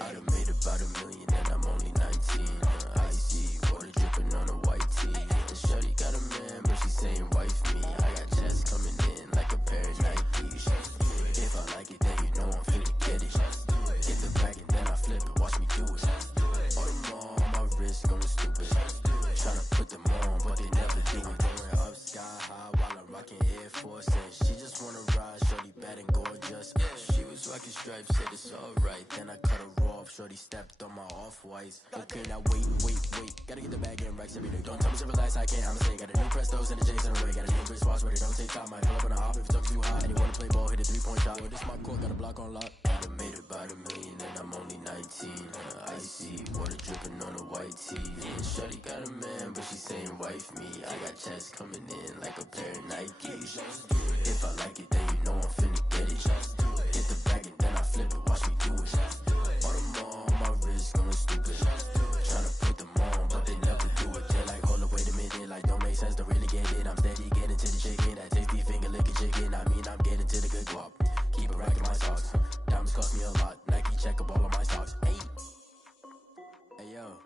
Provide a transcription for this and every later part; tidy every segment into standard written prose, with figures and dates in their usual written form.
I done made about $1 million and I'm only 19. Icy, water dripping on a white tee. And shorty got a man, but she saying wife me. I got checks coming in like a pair of Nikes. If I like it, then you know I'm finna get it. Get the bag and then I flip it, watch me do it. All them all on my wrist going stupid. Tryna put them on, but they never do it. Going up sky high while I'm rocking Air Force. And she just wanna ride, shorty bad and gorgeous. She was rocking stripes, said it's alright. Then I cut her off, shorty stepped on my off-whites. Okay, now wait. Gotta get the bag and racks every day. Don't tell me to relax, I can't, I'ma say. Got a new Prestos and a Jason away. Got a new wristwatch where they don't take time. Might pull up on a hop if it talks too high. And they wanna play ball, hit a 3-point shot. Well, this my court, got a block on lock. I done made about $1 million and I'm only 19. Icy, water dripping on a white tee. And shorty got a man, but she saying wife me. I got checks coming in like a pair of Nikes. If I like it, then you know I'm finna get it. Get the bag and then I flip it, watch me do it. All them all on my wrist going stupid. Tryna put them on, but they never do it. They're like, hold up, wait a minute, like don't make sense to really get it. I'm steady getting to the chicken, that tasty finger licking chicken. I mean, I'm getting to the good guap. Keep it racking my socks. Diamonds cost me a lot. Nike check up all of my socks. Hey yo.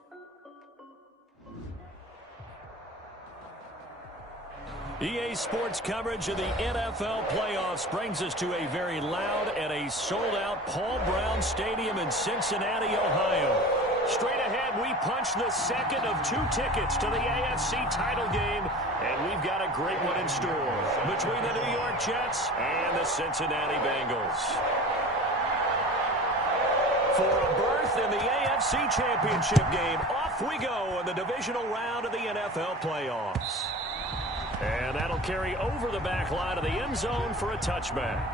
EA Sports coverage of the NFL playoffs brings us to a very loud and a sold-out Paul Brown Stadium in Cincinnati, Ohio. Straight ahead, we punch the second of 2 tickets to the AFC title game, and we've got a great one in store between the New York Jets and the Cincinnati Bengals. For a berth in the AFC Championship game, off we go in the divisional round of the NFL playoffs. And that'll carry over the back line of the end zone for a touchback.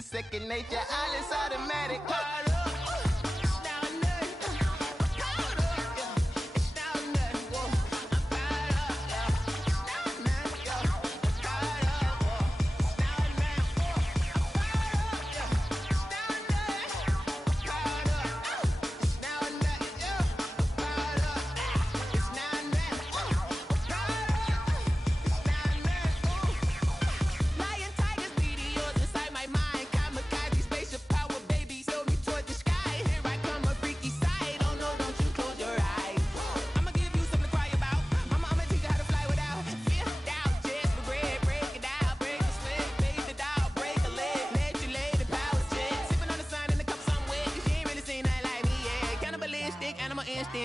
Second nature, all is automatic.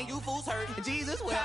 You fools hurt. Jesus will.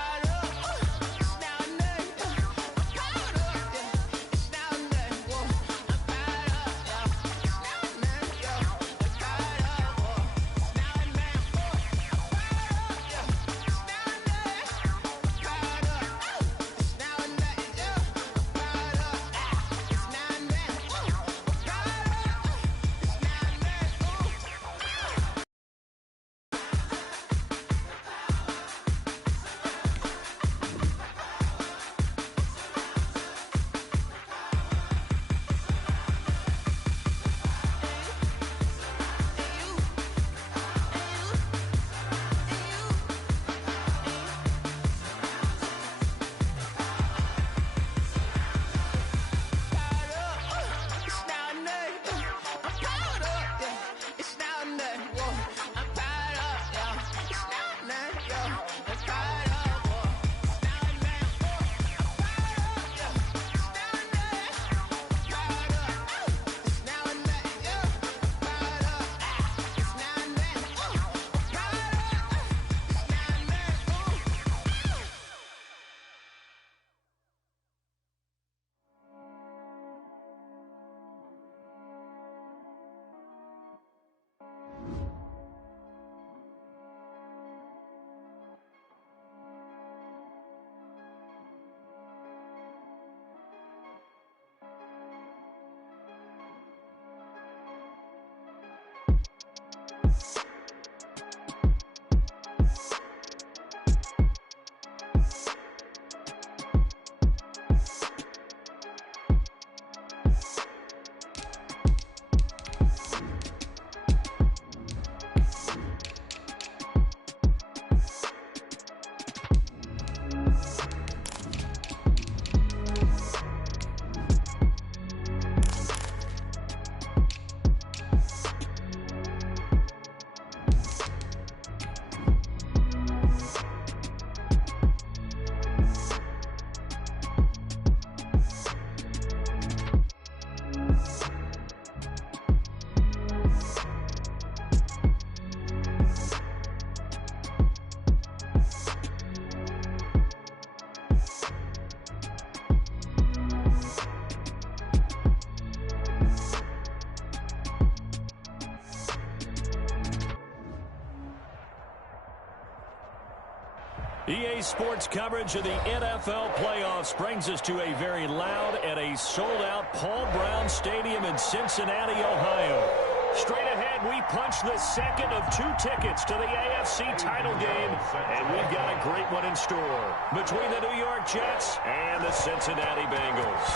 EA Sports coverage of the NFL playoffs brings us to a very loud and a sold-out Paul Brown Stadium in Cincinnati, Ohio. Straight ahead, we punch the second of 2 tickets to the AFC title game, and we've got a great one in store between the New York Jets and the Cincinnati Bengals.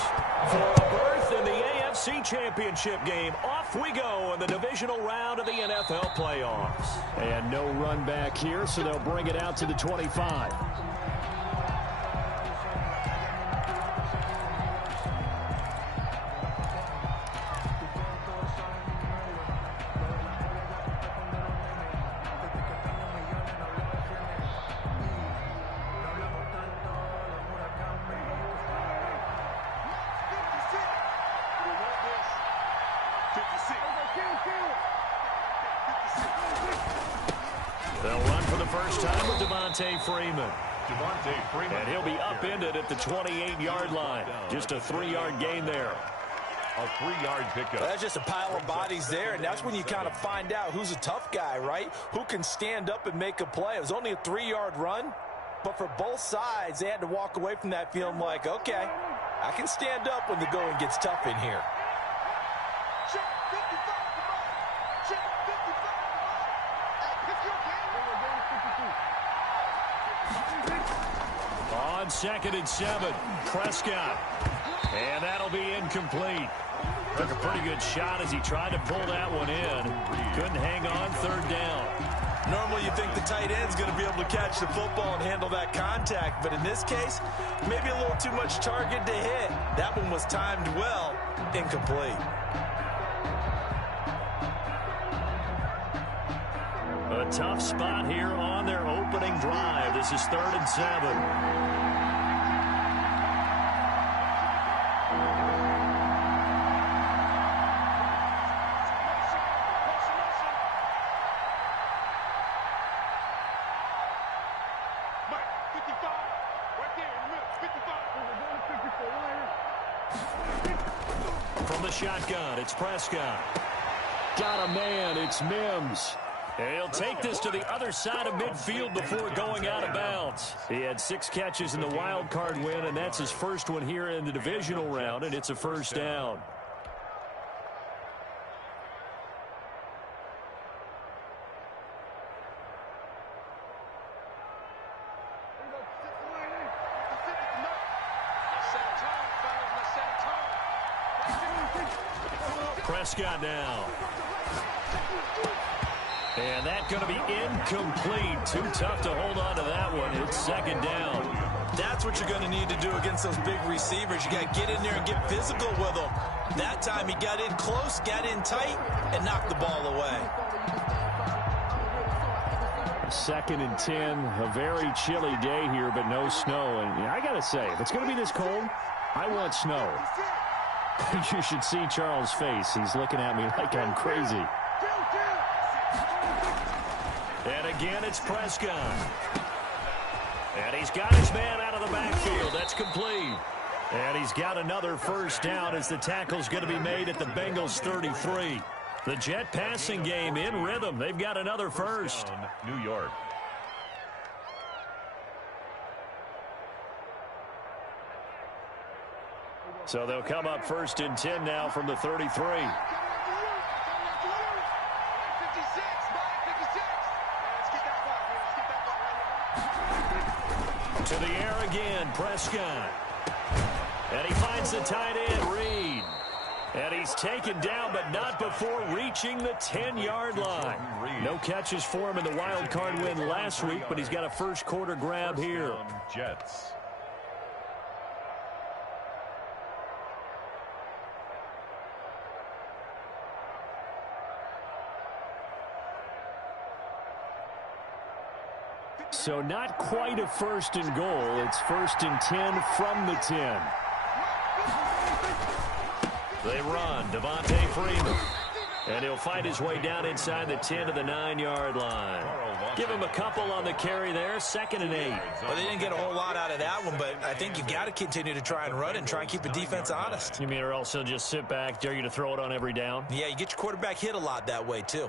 For a berth in the AFC Championship game, off we go in the divisional round of the NFL playoffs. And no run back here, so they'll bring it out to the 25. They'll run for the first time with Freeman. And he'll be upended at the 28-yard line. Just a 3-yard gain there. A 3-yard pickup. Well, that's just a pile of bodies there, and that's when you kind of find out who's a tough guy, right? Who can stand up and make a play. It was only a 3-yard run, but for both sides, they had to walk away from that feeling like, okay, I can stand up when the going gets tough in here. On 2nd and 7, Prescott. And that'll be incomplete. Took a pretty good shot as he tried to pull that one in. Couldn't hang on 3rd down. Normally you think the tight end's going to be able to catch the football and handle that contact, but in this case, maybe a little too much target to hit. That one was timed well, incomplete. A tough spot here on their opening drive. This is 3rd and 7. From the shotgun, it's Prescott. Got a man, it's Mims. He'll take this to the other side of midfield before going out of bounds. He had 6 catches in the wild card win, and that's his first one here in the divisional round, and it's a 1st down. Prescott now. And that's going to be incomplete. Too tough to hold on to that one. It's 2nd down. That's what you're going to need to do against those big receivers. You got to get in there and get physical with them. That time he got in close, got in tight, and knocked the ball away. 2nd and 10. A very chilly day here, but no snow. And I got to say, if it's going to be this cold, I want snow. You should see Charles' face. He's looking at me like I'm crazy. And again, it's Prescott. And he's got his man out of the backfield. That's complete. And he's got another 1st down as the tackle's going to be made at the Bengals 33. The Jet passing game in rhythm. They've got another 1st. New York. So they'll come up 1st and 10 now from the 33. To the air again, Prescott. And he finds the tight end, Reed. And he's taken down, but not before reaching the 10-yard line. No catches for him in the wild card win last week, but he's got a first quarter grab here. Jets. So not quite a 1st and goal. It's 1st and 10 from the 10. They run. Freeman. And he'll find his way down inside the 10 to the 9-yard line. Give him a couple on the carry there. 2nd and 8. Well, they didn't get a whole lot out of that one, but I think you've got to continue to try and run and try and keep the defense honest. You mean or else he'll just sit back, dare you to throw it on every down? Yeah, you get your quarterback hit a lot that way, too.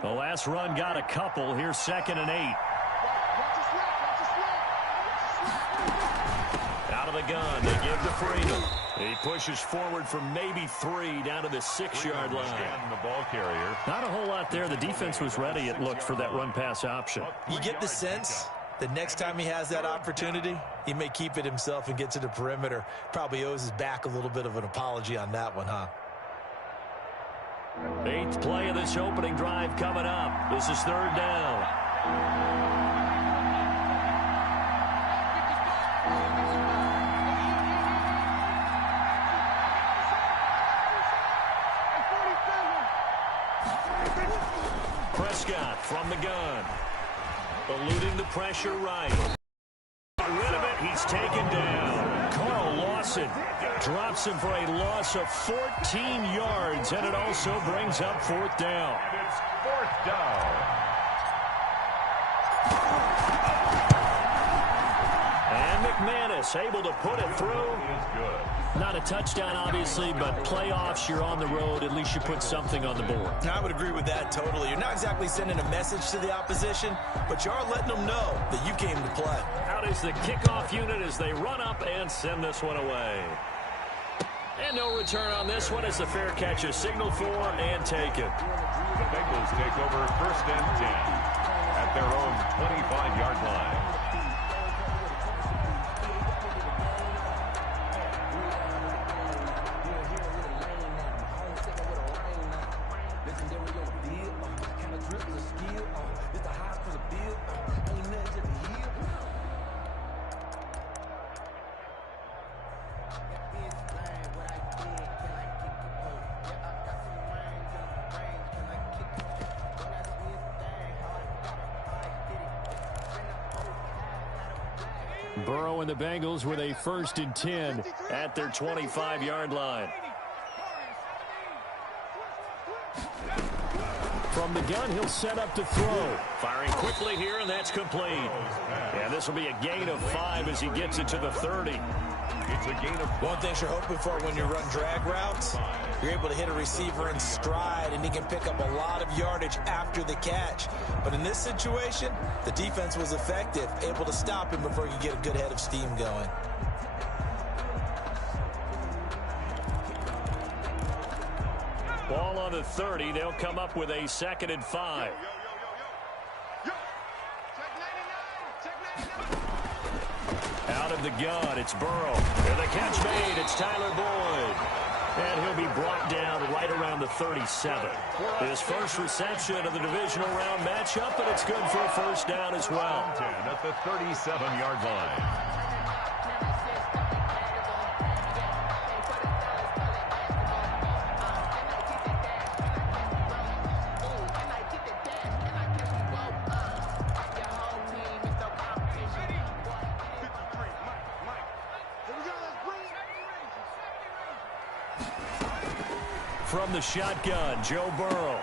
The last run got a couple. Here's 2nd and 8. Out of the gun. They give to Freedom. He pushes forward for maybe 3 down to the 6-yard line. The ball carrier. Not a whole lot there. The defense was ready, it looked, for that run-pass option. You get the sense that next time he has that opportunity, he may keep it himself and get to the perimeter. Probably owes his back a little bit of an apology on that one, huh? 8th play of this opening drive coming up. This is 3rd down. Prescott from the gun. Eluding the pressure right. Rid of it. He's taken down. Carl Lawson drops him for a loss of 14 yards, and it also brings up 4th down. And it's 4th down. And McManus able to put it through. Is good. Not a touchdown, obviously, but playoffs, you're on the road. At least you put something on the board. I would agree with that totally. You're not exactly sending a message to the opposition, but you are letting them know that you came to play. Out is the kickoff unit as they run up and send this one away. And no return on this one as the fair catch is signaled for and taken. The Bengals take over 1st and 10 at their own 25-yard line. Burrow and the Bengals with a 1st and 10 at their 25-yard line. From the gun, he'll set up to throw. Firing quickly here, and that's complete. And this will be a gain of 5 as he gets it to the 30. It's a gain of 5. One thing you're hoping for when you run drag routes, you're able to hit a receiver in stride, and he can pick up a lot of yardage after the catch. But in this situation, the defense was effective, able to stop him before he could get a good head of steam going. Ball on the 30. They'll come up with a 2nd and 5. Out of the gun, it's Burrow. And the catch made, it's Tyler Boyd. And he'll be brought down right around the 37. His first reception of the divisional round matchup, but it's good for a 1st down as well. 10 at the 37-yard line. From the shotgun, Joe Burrow.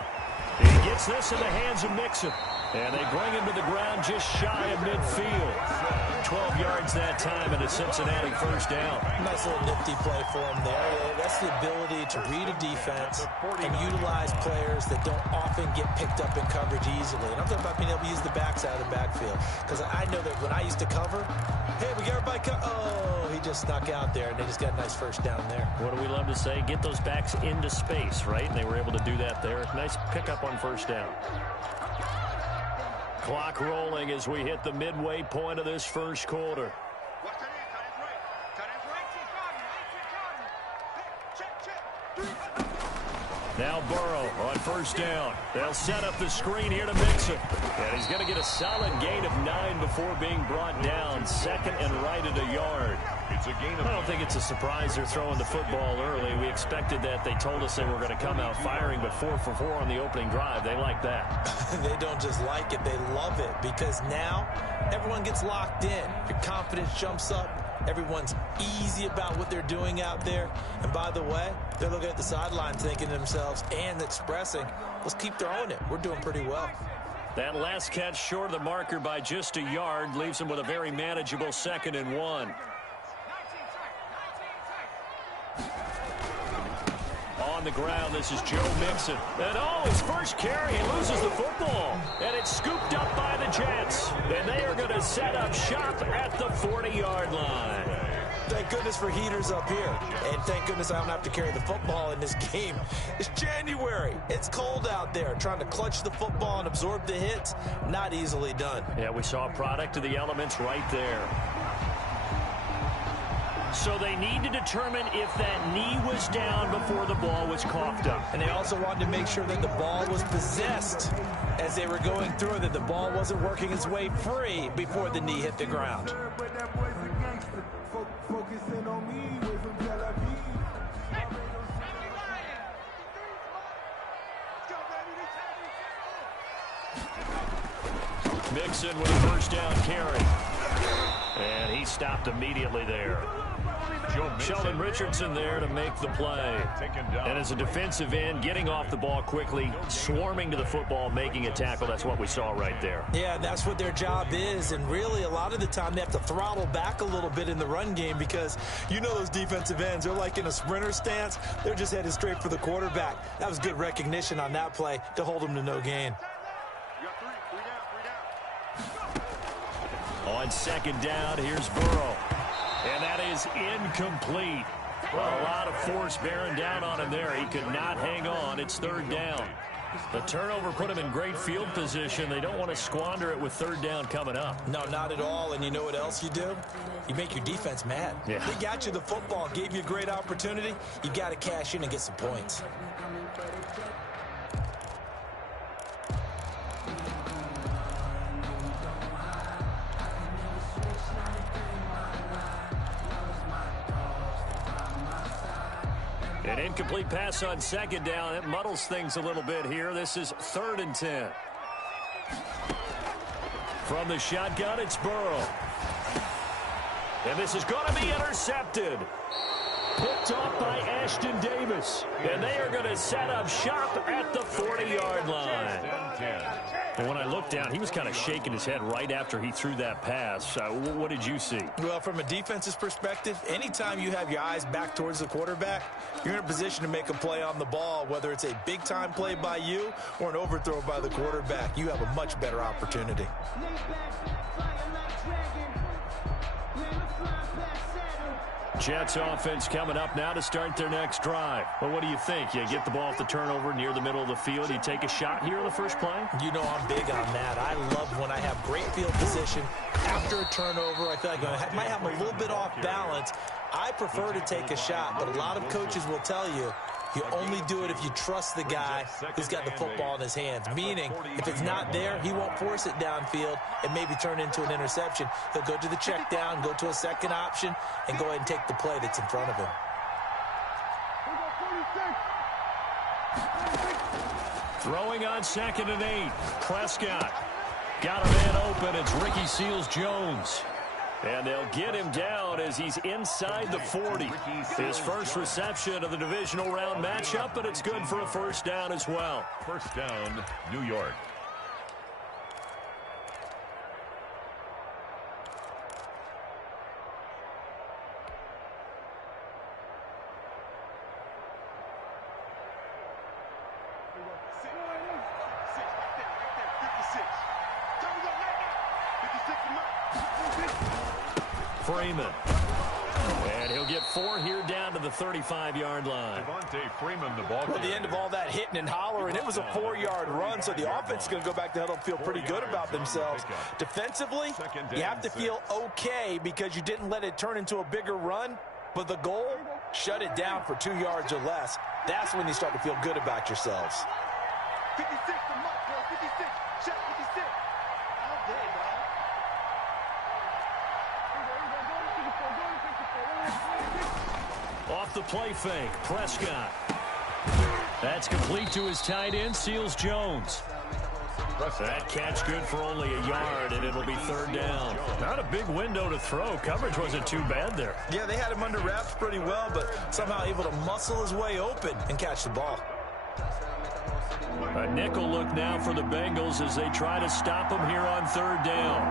He gets this in the hands of Mixon. And they bring him to the ground just shy of midfield. 12 yards that time and a Cincinnati 1st down. Nice little nifty play for him there. That's the ability to read a defense and utilize players that don't often get picked up in coverage easily. And I'm talking about being able to use the backside of the backfield. Because I know that when I used to cover, hey, we got everybody oh, he just snuck out there, and they just got a nice 1st down there. What do we love to say? Get those backs into space, right? And they were able to do that there. Nice pickup on 1st down. Clock rolling as we hit the midway point of this 1st quarter. Now Burrow on 1st down. They'll set up the screen here to Mixon. And he's going to get a solid gain of 9 before being brought down. 2nd and right at a yard. It's a gain of I don't think it's a surprise they're throwing the football early. We expected that. They told us they were going to come out firing, but 4 for 4 on the opening drive. They like that. They don't just like it, they love it, because now everyone gets locked in. Your confidence jumps up. Everyone's easy about what they're doing out there. And by the way, they're looking at the sideline thinking to themselves and expressing, let's keep throwing it. We're doing pretty well. That last catch short of the marker by just a yard leaves them with a very manageable 2nd and 1. On the ground. This is Joe Mixon. And his first carry, he loses the football. And it's scooped up by the Jets. And they are going to set up shop at the 40-yard line. Thank goodness for heaters up here. And thank goodness I don't have to carry the football in this game. It's January. It's cold out there. Trying to clutch the football and absorb the hits, not easily done. Yeah, we saw a product of the elements right there. So they need to determine if that knee was down before the ball was coughed up. And they also wanted to make sure that the ball was possessed as they were going through it, that the ball wasn't working its way free before the knee hit the ground. Mixon with a first down carry. And he stopped immediately there. Sheldon Richardson there to make the play. And as a defensive end, getting off the ball quickly, swarming to the football, making a tackle, that's what we saw right there. Yeah, that's what their job is. And really, a lot of the time, they have to throttle back a little bit in the run game because you know those defensive ends, they're like in a sprinter stance. They're just headed straight for the quarterback. That was good recognition on that play to hold them to no gain. On second down, here's Burrow. And that is incomplete. A lot of force bearing down on him there. He could not hang on. It's third down. The turnover put him in great field position. They don't want to squander it with third down coming up. No, not at all. And you know what else you do? You make your defense mad. Yeah. They got you the football, gave you a great opportunity. You got to cash in and get some points. An incomplete pass on second down. It muddles things a little bit here. This is 3rd and 10. From the shotgun, it's Burrow. And this is going to be intercepted. Picked off by Ashton Davis. And they are going to set up shop at the 40-yard line. And when I looked down, he was kind of shaking his head right after he threw that pass. What did you see? Well, from a defense's perspective, anytime you have your eyes back towards the quarterback, you're in a position to make a play on the ball, whether it's a big-time play by you or an overthrow by the quarterback. You have a much better opportunity. Jets offense coming up now to start their next drive. Well, what do you think? You get the ball off the turnover near the middle of the field. You take a shot here on the first play? You know I'm big on that. I love when I have great field position after a turnover. I feel like I might have a little bit off balance. I prefer to take a shot, but a lot of coaches will tell you, you only do it if you trust the guy who's got the football in his hands. Meaning, if it's not there, he won't force it downfield and maybe turn into an interception. He'll go to the check down, go to a second option, and go ahead and take the play that's in front of him. Throwing on 2nd and 8. Prescott got a man open. It's Ricky Seals-Jones. And they'll get him down as he's inside the 40. His first reception of the divisional round matchup, but it's good for a first down as well. First down, New York. Freeman. And he'll get 4 here down to the 35-yard line. Devontae Freeman, the ball. At the end of all that hitting and hollering, it was a 4-yard run, so the offense is going to go back to huddle and feel pretty good about themselves. Defensively, you have to feel okay because you didn't let it turn into a bigger run, but the goal, shut it down for 2 yards or less. That's when you start to feel good about yourselves. 56 to Mike, bro. 56. Check 56. All day, bro. Off the play fake, Prescott. That's complete to his tight end, Seals-Jones. That catch good for only a yard, and it'll be 3rd down. Not a big window to throw. Coverage wasn't too bad there. Yeah, they had him under wraps pretty well, but somehow able to muscle his way open and catch the ball. A nickel look now for the Bengals as they try to stop him here on 3rd down.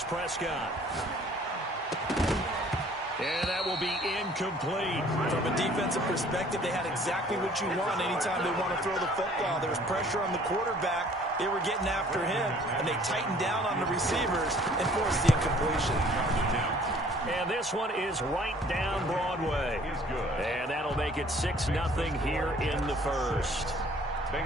Here's Prescott. And that will be incomplete. From a defensive perspective, they had exactly what you want anytime they want to throw the football. There was pressure on the quarterback. They were getting after him, and they tightened down on the receivers and forced the incompletion. And this one is right down Broadway. And that'll make it 6-0 here in the first.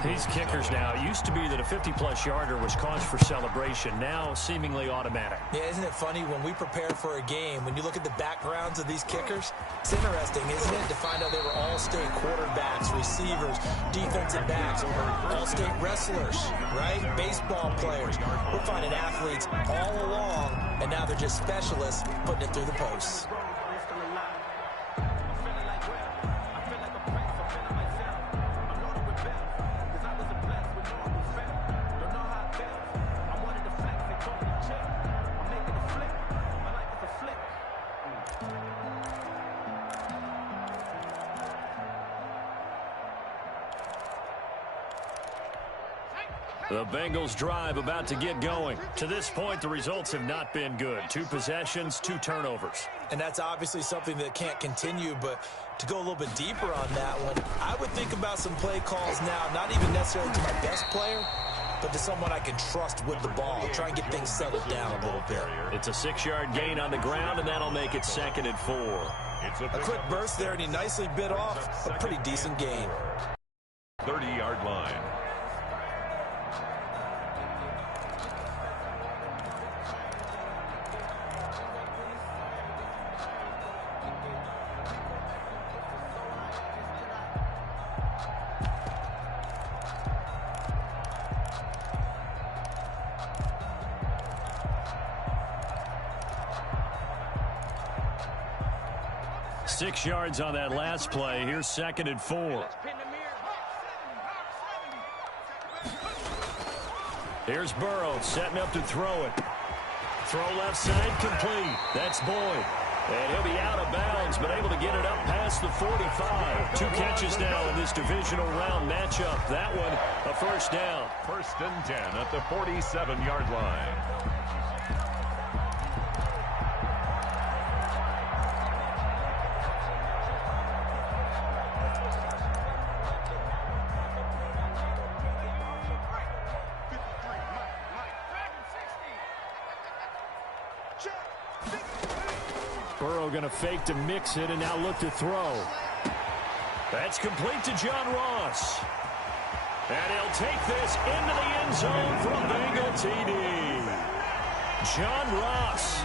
These kickers now, it used to be that a 50-plus yarder was cause for celebration, now seemingly automatic. Yeah, isn't it funny when we prepare for a game, when you look at the backgrounds of these kickers, it's interesting, isn't it, to find out they were all-state quarterbacks, receivers, defensive backs, all-state wrestlers, right? Baseball players. We're finding athletes all along, and now they're just specialists putting it through the posts. The Bengals drive about to get going. To this point, the results have not been good. 2 possessions, 2 turnovers. And that's obviously something that can't continue, but to go a little bit deeper on that one, I would think about some play calls now, not even necessarily to my best player, but to someone I can trust with the ball. Try and get things settled down a little bit. It's a 6-yard gain on the ground, and that'll make it 2nd and 4. A quick burst there, and he nicely bit off a pretty decent gain. 30-yard line. Six yards on that last play. Here's 2nd and 4. Here's Burrow setting up to throw it. Throw left side complete. That's Boyd. And he'll be out of bounds, but able to get it up past the 45. 2 catches now in this divisional round matchup. That one, a first down. 1st and 10 at the 47-yard line. Burrow going to fake to mix it and now look to throw. That's complete to John Ross. And he'll take this into the end zone for a Bengal TD. John Ross,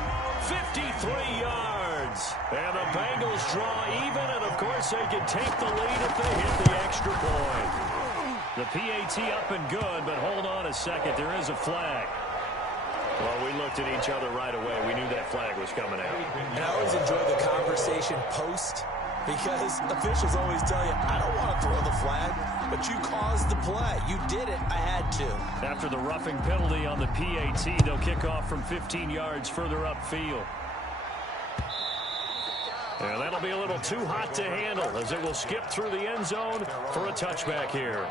53 yards. And the Bengals draw even, and of course they can take the lead if they hit the extra point. The PAT up and good, but hold on a second. There is a flag. Well, we looked at each other right away. We knew that flag was coming out. And I always enjoy the conversation post, because officials always tell you, I don't want to throw the flag, but you caused the play. You did it. I had to. After the roughing penalty on the PAT, they'll kick off from 15 yards further upfield. And that'll be a little too hot to handle as it will skip through the end zone for a touchback here.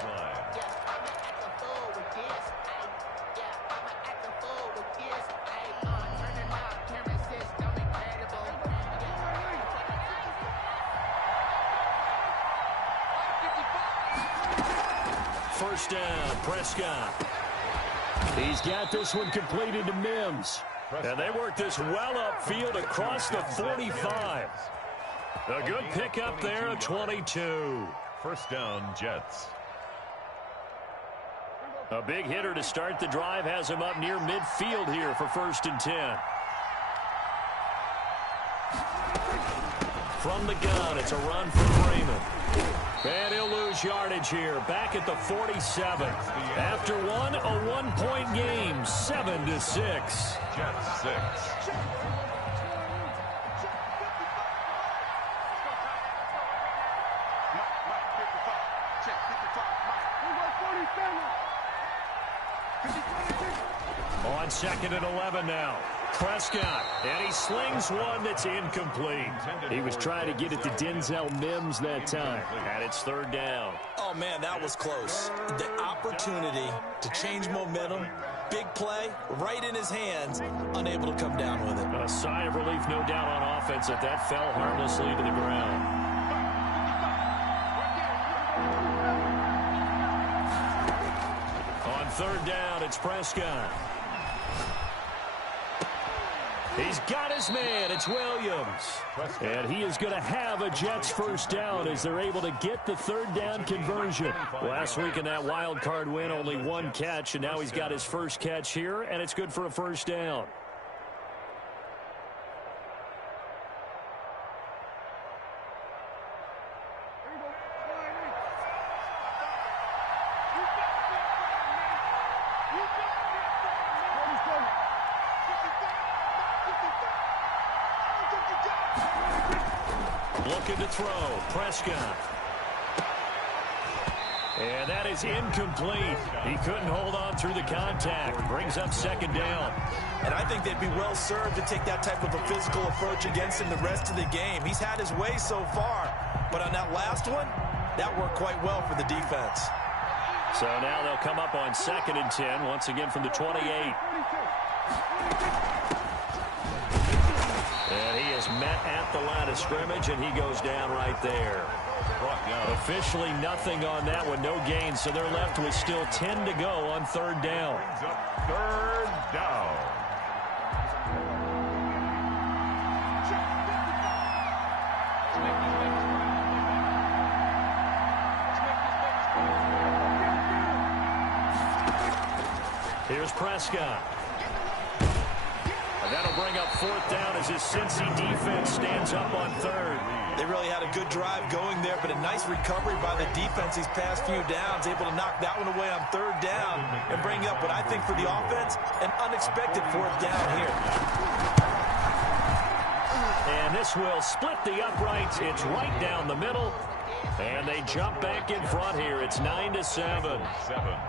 First down, Prescott. He's got this one completed to Mims. And they work this well upfield across the 45. A good pickup there at 22. 1st down, Jets. A big hitter to start the drive has him up near midfield here for 1st and 10. From the gun, it's a run for Freeman. And he'll lose yardage here, back at the 47. After one, a one-point game, 7-6. Jets 6. On 2nd and 11 now. Prescott, and he slings one that's incomplete. He was trying to get it to Denzel Mims that time, and it's 3rd down. Oh, man, that was close. The opportunity to change momentum, Big play, right in his hands, unable to come down with it. A sigh of relief, no doubt, on offense that fell harmlessly to the ground. On third down, it's Prescott. He's got his man. It's Williams. And he is going to have a Jets first down as they're able to get the third down conversion. Last week in that wild card win, only one catch, and now he's got his first catch here, and it's good for a first down. Looking to throw. Prescott. And that is incomplete. He couldn't hold on through the contact. Brings up second down. And I think they'd be well served to take that type of a physical approach against him the rest of the game. He's had his way so far. But on that last one, that worked quite well for the defense. So now they'll come up on 2nd and 10, once again from the 28. And he is met at the line of scrimmage, and he goes down right there. Officially nothing on that one, no gain, so they're left with still 10 to go on third down. Third down. Here's Prescott. And that'll bring up fourth down as his Cincy defense stands up on third. They really had a good drive going there, but a nice recovery by the defense these past few downs, able to knock that one away on third down and bring up what I think for the offense, an unexpected fourth down here. And this will split the uprights. It's right down the middle. And they jump back in front here. It's 9-7.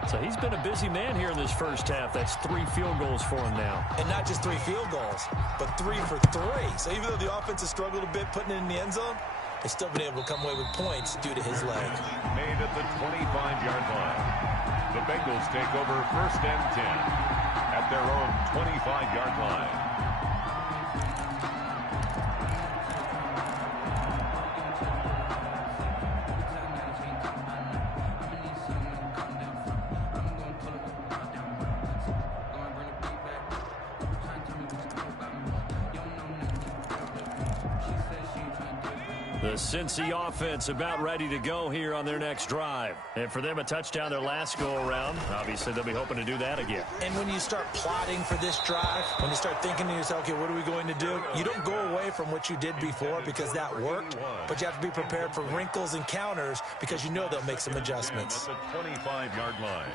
So he's been a busy man here in this first half. That's 3 field goals for him now. And not just 3 field goals, but 3 for 3. So even though the offense has struggled a bit putting it in the end zone, they've still been able to come away with points due to his leg. Made at the 25-yard line. The Bengals take over 1st and 10 at their own 25-yard line. The Cincy offense about ready to go here on their next drive. And for them, a touchdown their last go-around. Obviously, they'll be hoping to do that again. And when you start plotting for this drive, when you start thinking to yourself, okay, what are we going to do? You don't go away from what you did before because that worked, but you have to be prepared for wrinkles and counters because you know they'll make some adjustments. At the 25-yard line.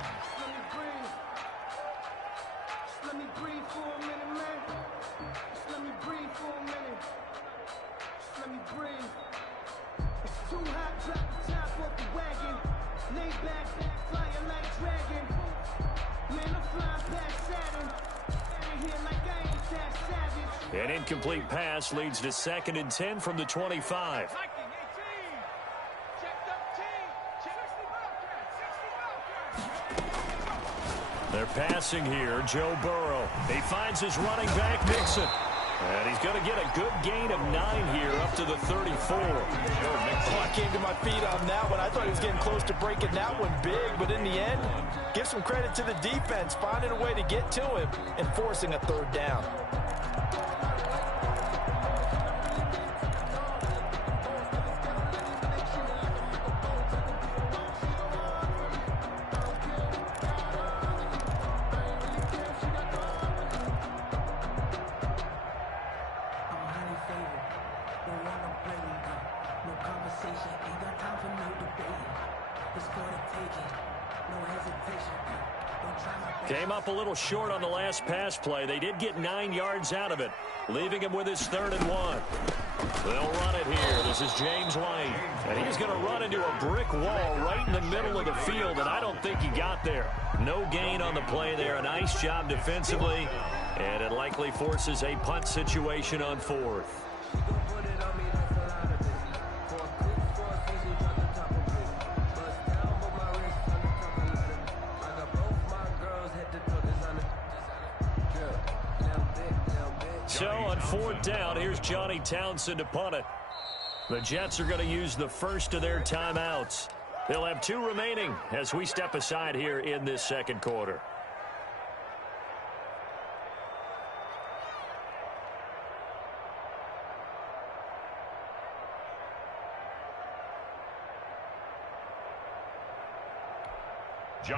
Let me breathe for a minute, man. Just let me breathe for a minute. Just let me breathe. It's too hot, drop the top off the wagon. Lay back, flying like dragon. Man, I'm flying past Saturn. Out of here like I ain't that savage. An incomplete pass leads to 2nd and 10 from the 25. They're passing here. Joe Burrow. He finds his running back, Mixon. And he's going to get a good gain of 9 here up to the 34. I came to my feet on that one. I thought he was getting close to breaking that one big, but in the end, give some credit to the defense, finding a way to get to him and forcing a third down. Came up a little short on the last pass play. They did get 9 yards out of it, leaving him with his 3rd and 1. They'll run it here. This is James White. And he's going to run into a brick wall right in the middle of the field, and I don't think he got there. No gain on the play there. A nice job defensively, and it likely forces a punt situation on 4th. 4th down. Here's Johnny Townsend to punt it. The Jets are going to use the first of their timeouts. They'll have 2 remaining as we step aside here in this second quarter.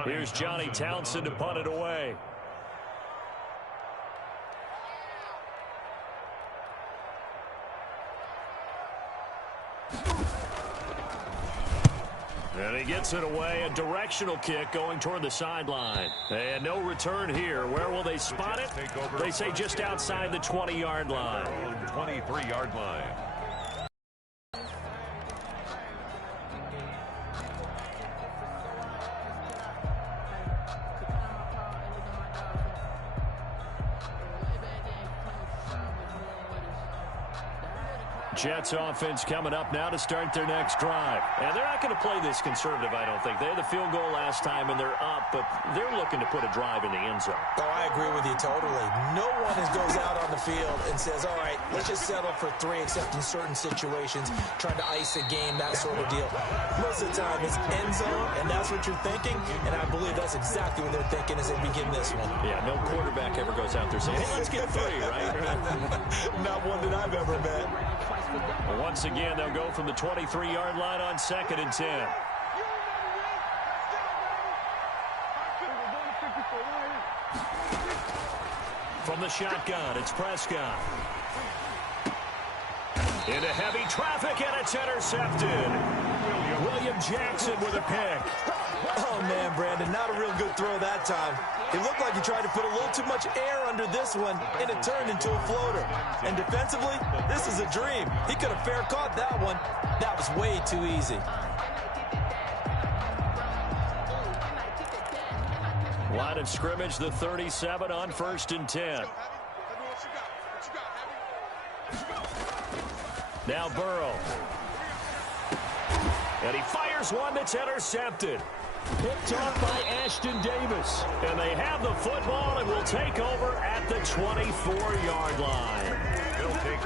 Here's Johnny Townsend to punt it away. And he gets it away, a directional kick going toward the sideline. And no return here. Where will they spot it? They say just outside the 20-yard line. 23-yard line. Jets offense coming up now to start their next drive. And they're not going to play this conservative, I don't think. They had the field goal last time, and they're up, but they're looking to put a drive in the end zone. Oh, I agree with you totally. No one goes out on the field and says, all right, let's just settle for 3, except in certain situations, trying to ice a game, that sort of deal. Most of the time, it's end zone, and that's what you're thinking, and I believe that's exactly what they're thinking as they begin this one. Yeah, no quarterback ever goes out there saying, hey, let's get 3, right? Not one that I've ever met. Well, once again, they'll go from the 23-yard line on 2nd and 10. From the shotgun, it's Prescott. Into heavy traffic, and it's intercepted. William Jackson with a pick. Oh, man, Brandon, not a real good throw that time. It looked like he tried to put a little too much air under this one, and it turned into a floater. And defensively, this is a dream. He could have fair caught that one. That was way too easy. Line of scrimmage, the 37 on 1st and 10. Now Burrow. And he fires one that's intercepted. Picked off by Ashton Davis. And they have the football and will take over at the 24-yard line.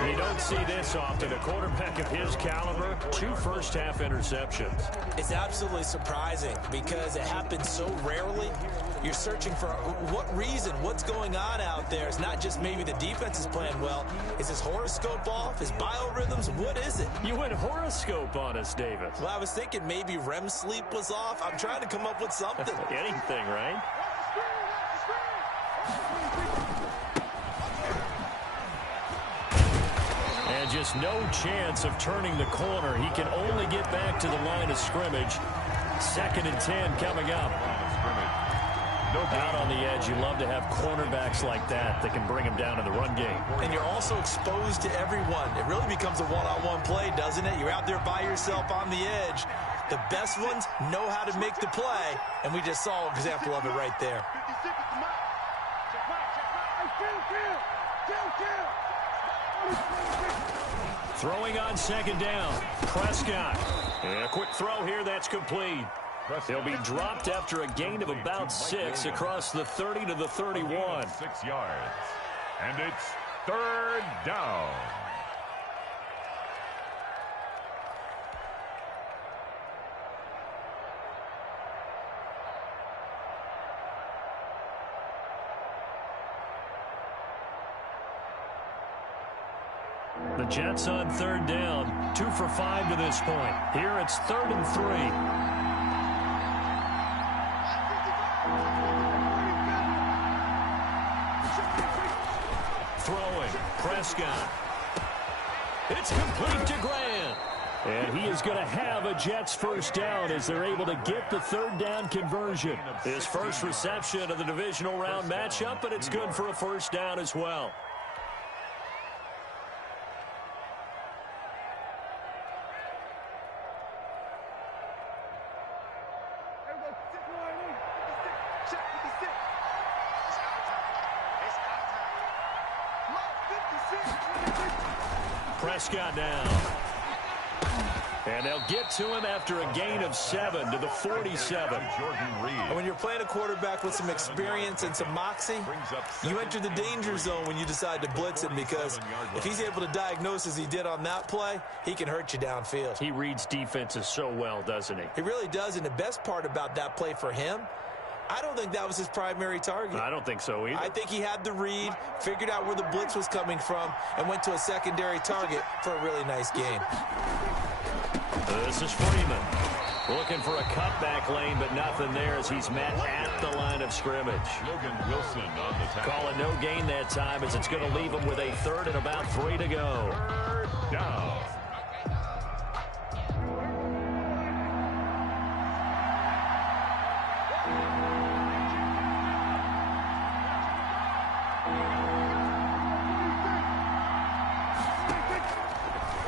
You don't see this often. A quarterback of his caliber, 2 first-half interceptions. It's absolutely surprising because it happens so rarely. You're searching for what reason, what's going on out there. It's not just maybe the defense is playing well. Is his horoscope off? His biorhythms? What is it? You went horoscope on us, Davis. Well, I was thinking maybe REM sleep was off. I'm trying to come up with something. Anything, right? And just no chance of turning the corner. He can only get back to the line of scrimmage. 2nd and 10 coming up. Out on the edge, you love to have cornerbacks like that can bring him down in the run game. And you're also exposed to everyone. It really becomes a one-on-one play, doesn't it? You're out there by yourself on the edge. The best ones know how to make the play, and we just saw an example of it right there. Throwing on 2nd down. Prescott. And a quick throw here that's complete. He'll be dropped after a gain of about 6 across the 30 to the 31. 6 yards. And it's 3rd down. The Jets on 3rd down. 2 for 5 to this point. Here it's 3rd and 3. Throwing, Prescott. It's complete to Grant. And he is going to have a Jets first down as they're able to get the 3rd down conversion. His first reception of the divisional round matchup, but it's good for a first down as well. Prescott down. And they'll get to him after a gain of 7 to the 47. And when you're playing a quarterback with some experience and some moxie, you enter the danger zone when you decide to blitz him, because if he's able to diagnose as he did on that play, he can hurt you downfield. He reads defenses so well, doesn't he? He really does, and the best part about that play for him, I don't think that was his primary target. I don't think so either. I think he had the read, figured out where the blitz was coming from, and went to a secondary target for a really nice gain. This is Freeman. Looking for a cutback lane, but nothing there as he's met at the line of scrimmage. Logan Wilson on the tackle. Calling no gain that time as it's going to leave him with a 3rd and about 3 to go. Third down.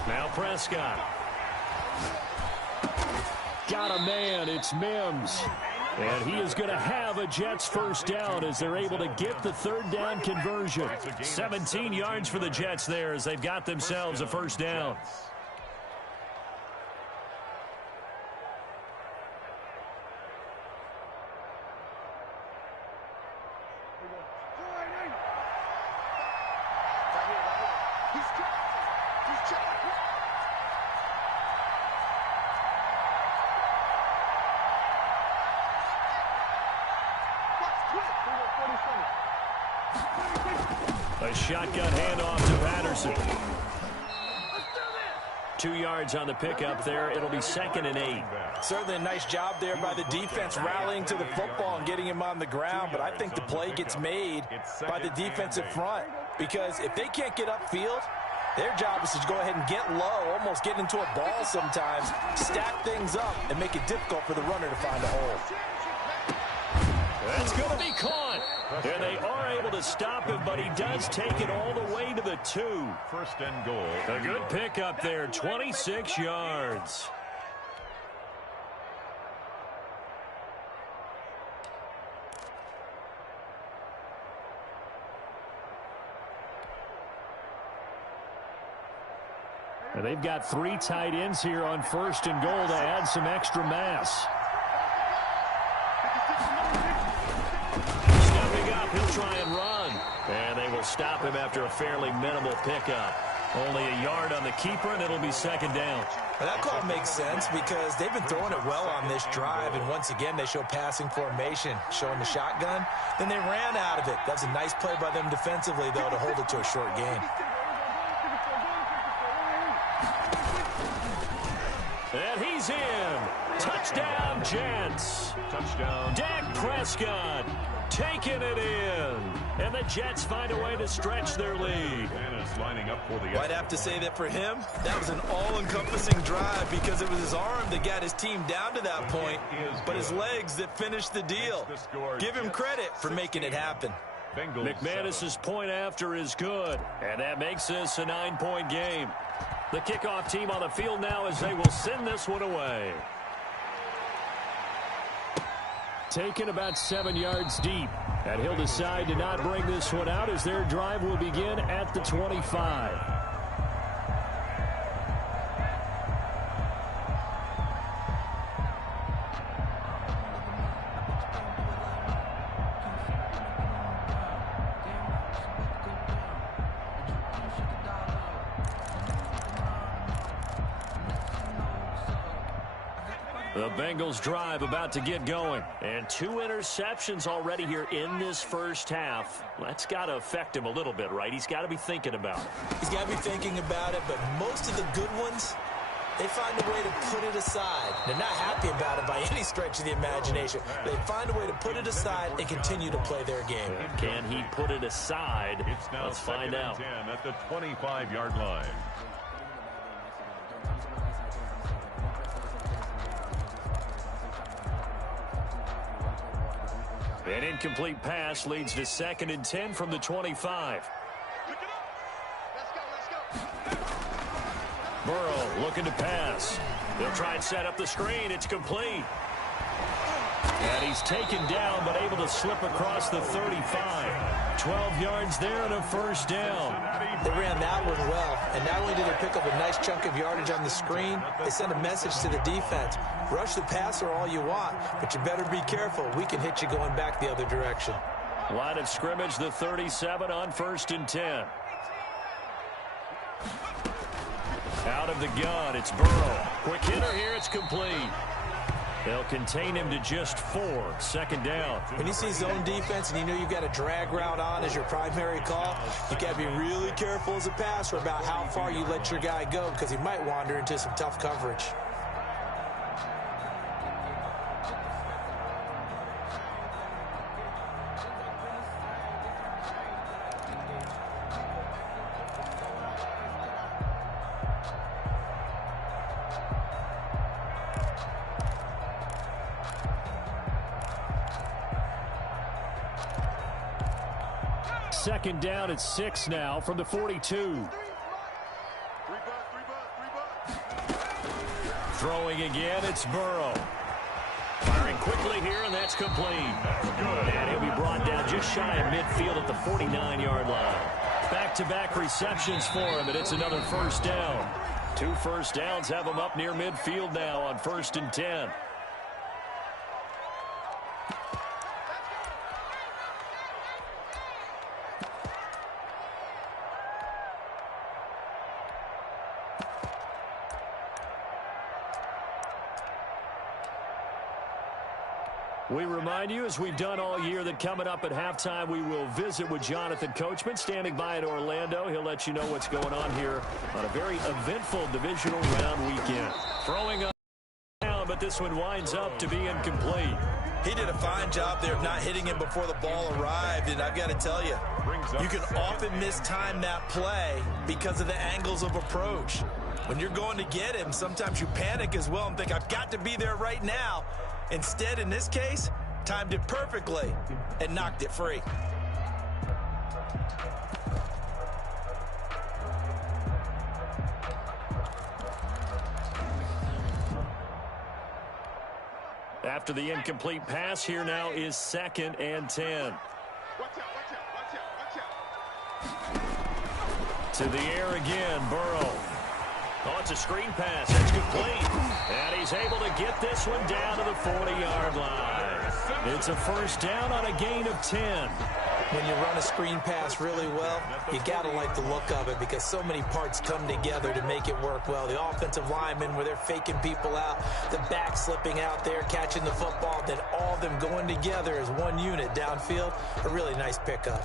Now Prescott. Got a man. It's Mims. And he is going to have a Jets first down as they're able to get the 3rd down conversion. 17 yards for the Jets there as they've got themselves a first down. A shotgun handoff to Patterson. 2 yards on the pickup there. It'll be 2nd and 8. Certainly a nice job there by the defense rallying to the football and getting him on the ground, but I think the play gets made by the defensive front, because if they can't get upfield, their job is to go ahead and get low, almost get into a ball sometimes, stack things up, and make it difficult for the runner to find a hole. That's going to be caught. And they are able to stop him, but he does take it all the way to the 2. 1st and goal. A good pickup there, 26 yards. And they've got 3 tight ends here on 1st and goal to add some extra mass. He'll try and run. And they will stop him after a fairly minimal pickup. Only a yard on the keeper, and it'll be 2nd down. Well, that call makes sense because they've been throwing it well on this drive, and once again they show passing formation, showing the shotgun. Then they ran out of it. That's a nice play by them defensively, though, to hold it to a short gain. And he's in. Touchdown, Jets. Touchdown. Dak Prescott taking it in. And the Jets find a way to stretch their lead. Lining up for the I'd have to say that for him, that was an all-encompassing drive because it was his arm that got his team down to that point, but his legs that finished the deal. Give him credit for making it happen. McManus's point after is good, and that makes this a 9-point game. The kickoff team on the field now as they will send this one away. Taken about 7 yards deep. And he'll decide to not bring this one out as their drive will begin at the 25. The Bengals drive about to get going. And 2 interceptions already here in this first half. That's got to affect him a little bit, right? He's got to be thinking about it. He's got to be thinking about it, but most of the good ones, they find a way to put it aside. They're not happy about it by any stretch of the imagination. They find a way to put it aside and continue to play their game. Can he put it aside? Let's find out. 10 at the 25-yard line. An incomplete pass leads to 2nd and 10 from the 25. Burrow looking to pass. They'll try and set up the screen. It's complete. And he's taken down, but able to slip across the 35. 12 yards there and a first down. They ran that one well, and not only did they pick up a nice chunk of yardage on the screen, they sent a message to the defense. Rush the passer all you want, but you better be careful. We can hit you going back the other direction. Line of scrimmage, the 37 on 1st and 10. Out of the gun, it's Burrow. Quick hitter here, it's complete. They'll contain him to just 4. Second down. When you see zone defense and you know you've got a drag route on as your primary call, you got to be really careful as a passer about how far you let your guy go because he might wander into some tough coverage. Second down at 6 now from the 42. Throwing again, it's Burrow. Firing quickly here, and that's complete. And he'll be brought down just shy of midfield at the 49-yard line. Back-to-back receptions for him, and it's another first down. 2 first downs have him up near midfield now on 1st and 10. We remind you, as we've done all year, that coming up at halftime, we will visit with Jonathan Coachman, standing by in Orlando. He'll let you know what's going on here on a very eventful divisional round weekend. Throwing up down, but this one winds up to be incomplete. He did a fine job there of not hitting him before the ball arrived, and I've got to tell you, you can often mistime that play because of the angles of approach. When you're going to get him, sometimes you panic as well and think, I've got to be there right now. Instead, in this case, timed it perfectly and knocked it free. After the incomplete pass, here now is 2nd and 10. To the air again, Burrow. Oh, it's a screen pass. It's complete. And he's able to get this one down to the 40-yard line. It's a first down on a gain of 10. When you run a screen pass really well, you got to like the look of it because so many parts come together to make it work well. The offensive linemen, where they're faking people out, the back slipping out there, catching the football, then all of them going together as one unit downfield. A really nice pickup.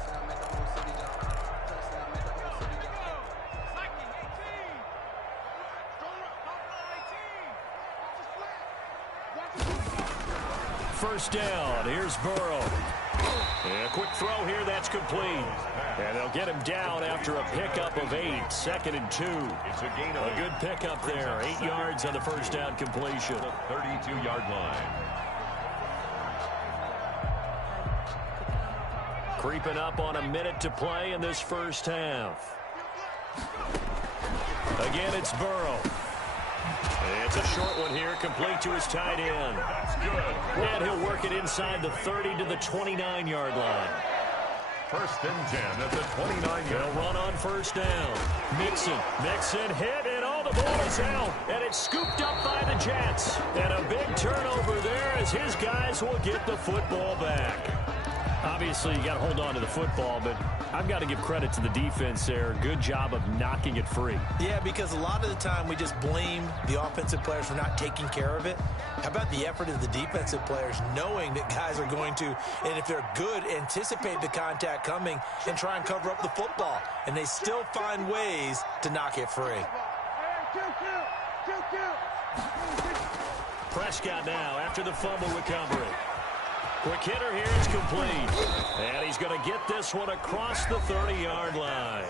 First down. Here's Burrow. And a quick throw here. That's complete. And they'll get him down after a pickup of 8. 2nd and 2. It's a gain of a good pickup there. 8 yards on the first down completion. The 32-yard line. Creeping up on a minute to play in this first half. Again, it's Burrow. It's a short one here, complete to his tight end. That's good. And he'll work it inside the 30 to the 29-yard line. 1st and 10 at the 29-yard. They'll run on first down. Mixon hit, and all the ball is out. And it's scooped up by the Jets. And a big turnover there as his guys will get the football back. Obviously, you got to hold on to the football, but I've got to give credit to the defense there. Good job of knocking it free. Yeah, because a lot of the time we just blame the offensive players for not taking care of it. How about the effort of the defensive players knowing that guys are going to, and if they're good, anticipate the contact coming and try and cover up the football. And they still find ways to knock it free. Prescott now after the fumble recovery. Quick hitter here, it's complete. And he's going to get this one across the 30-yard line.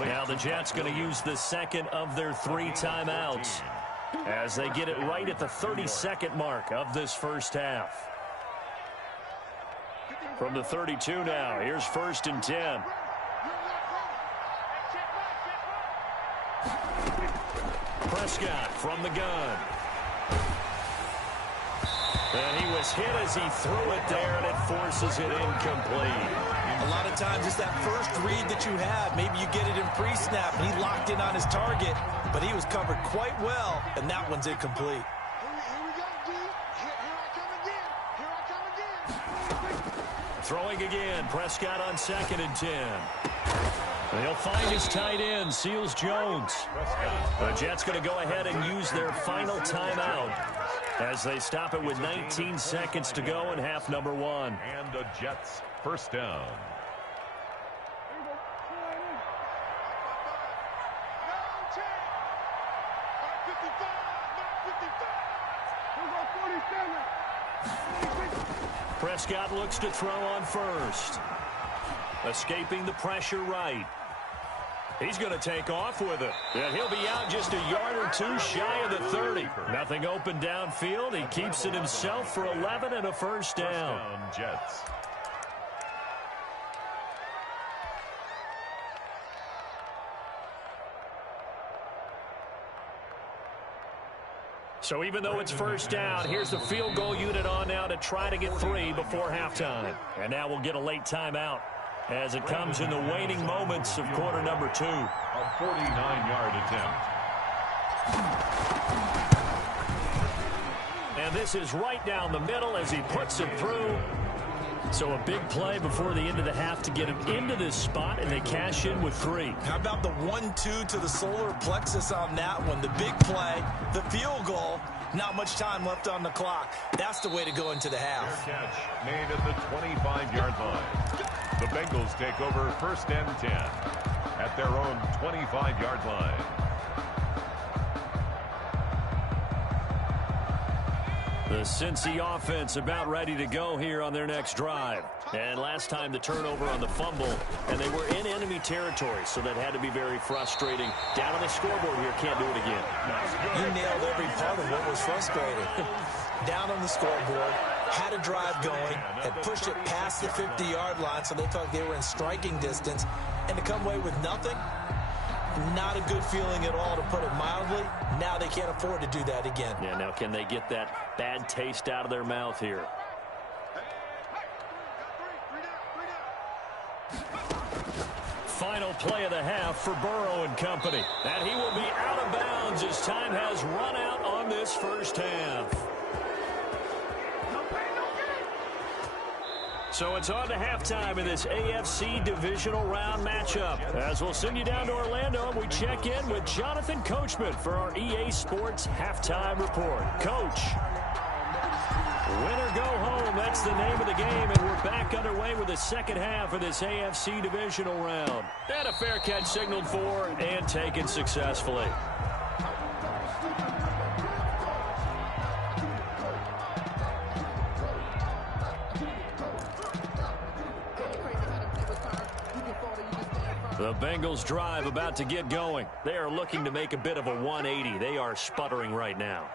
Now the Jets going to use the second of their 3 timeouts as they get it right at the 32nd mark of this first half. From the 32 now, here's 1st and 10. Prescott from the gun. And he was hit as he threw it there, and it forces it incomplete. A lot of times it's that first read that you have. Maybe you get it in pre-snap, and he locked in on his target, but he was covered quite well, and that one's incomplete. Throwing again, Prescott on 2nd and 10. They'll find his tight end, Seals Jones. The Jets going to go ahead and use their final timeout as they stop it with 19 seconds to go in half number 1. And the Jets first down. Prescott looks to throw on first. Escaping the pressure right. He's going to take off with it. And he'll be out just a yard or two shy of the 30. Nothing open downfield. He keeps it himself for 11 and a first down. Jets. So even though it's first down, here's the field goal unit on now to try to get 3 before halftime. And now we'll get a late timeout as it comes in the waning moments of quarter number 2. A 49-yard attempt. And this is right down the middle as he puts it through. So a big play before the end of the half to get him into this spot, and they cash in with 3. How about the 1-2 to the solar plexus on that one? The big play, the field goal, not much time left on the clock. That's the way to go into the half. Fair catch made at the 25-yard line. The Bengals take over 1st and 10 at their own 25-yard line. The Cincy offense about ready to go here on their next drive. And last time the turnover on the fumble, and they were in enemy territory, so that had to be very frustrating. Down on the scoreboard here, can't do it again. You nailed every part of what was frustrating. Down on the scoreboard, had a drive going, had pushed it past the 50-yard line, so they thought they were in striking distance, and to come away with nothing, not a good feeling at all, to put it mildly. Now they can't afford to do that again. Yeah, now can they get that bad taste out of their mouth here? Final play of the half for Burrow and company. And he will be out of bounds as time has run out on this first half. So it's on to halftime in this AFC Divisional Round matchup. As we'll send you down to Orlando, we check in with Jonathan Coachman for our EA Sports Halftime Report. Coach, win or go home, that's the name of the game, and we're back underway with the second half of this AFC Divisional Round. And a fair catch signaled for and taken successfully. The Bengals drive about to get going. They are looking to make a bit of a 180. They are sputtering right now.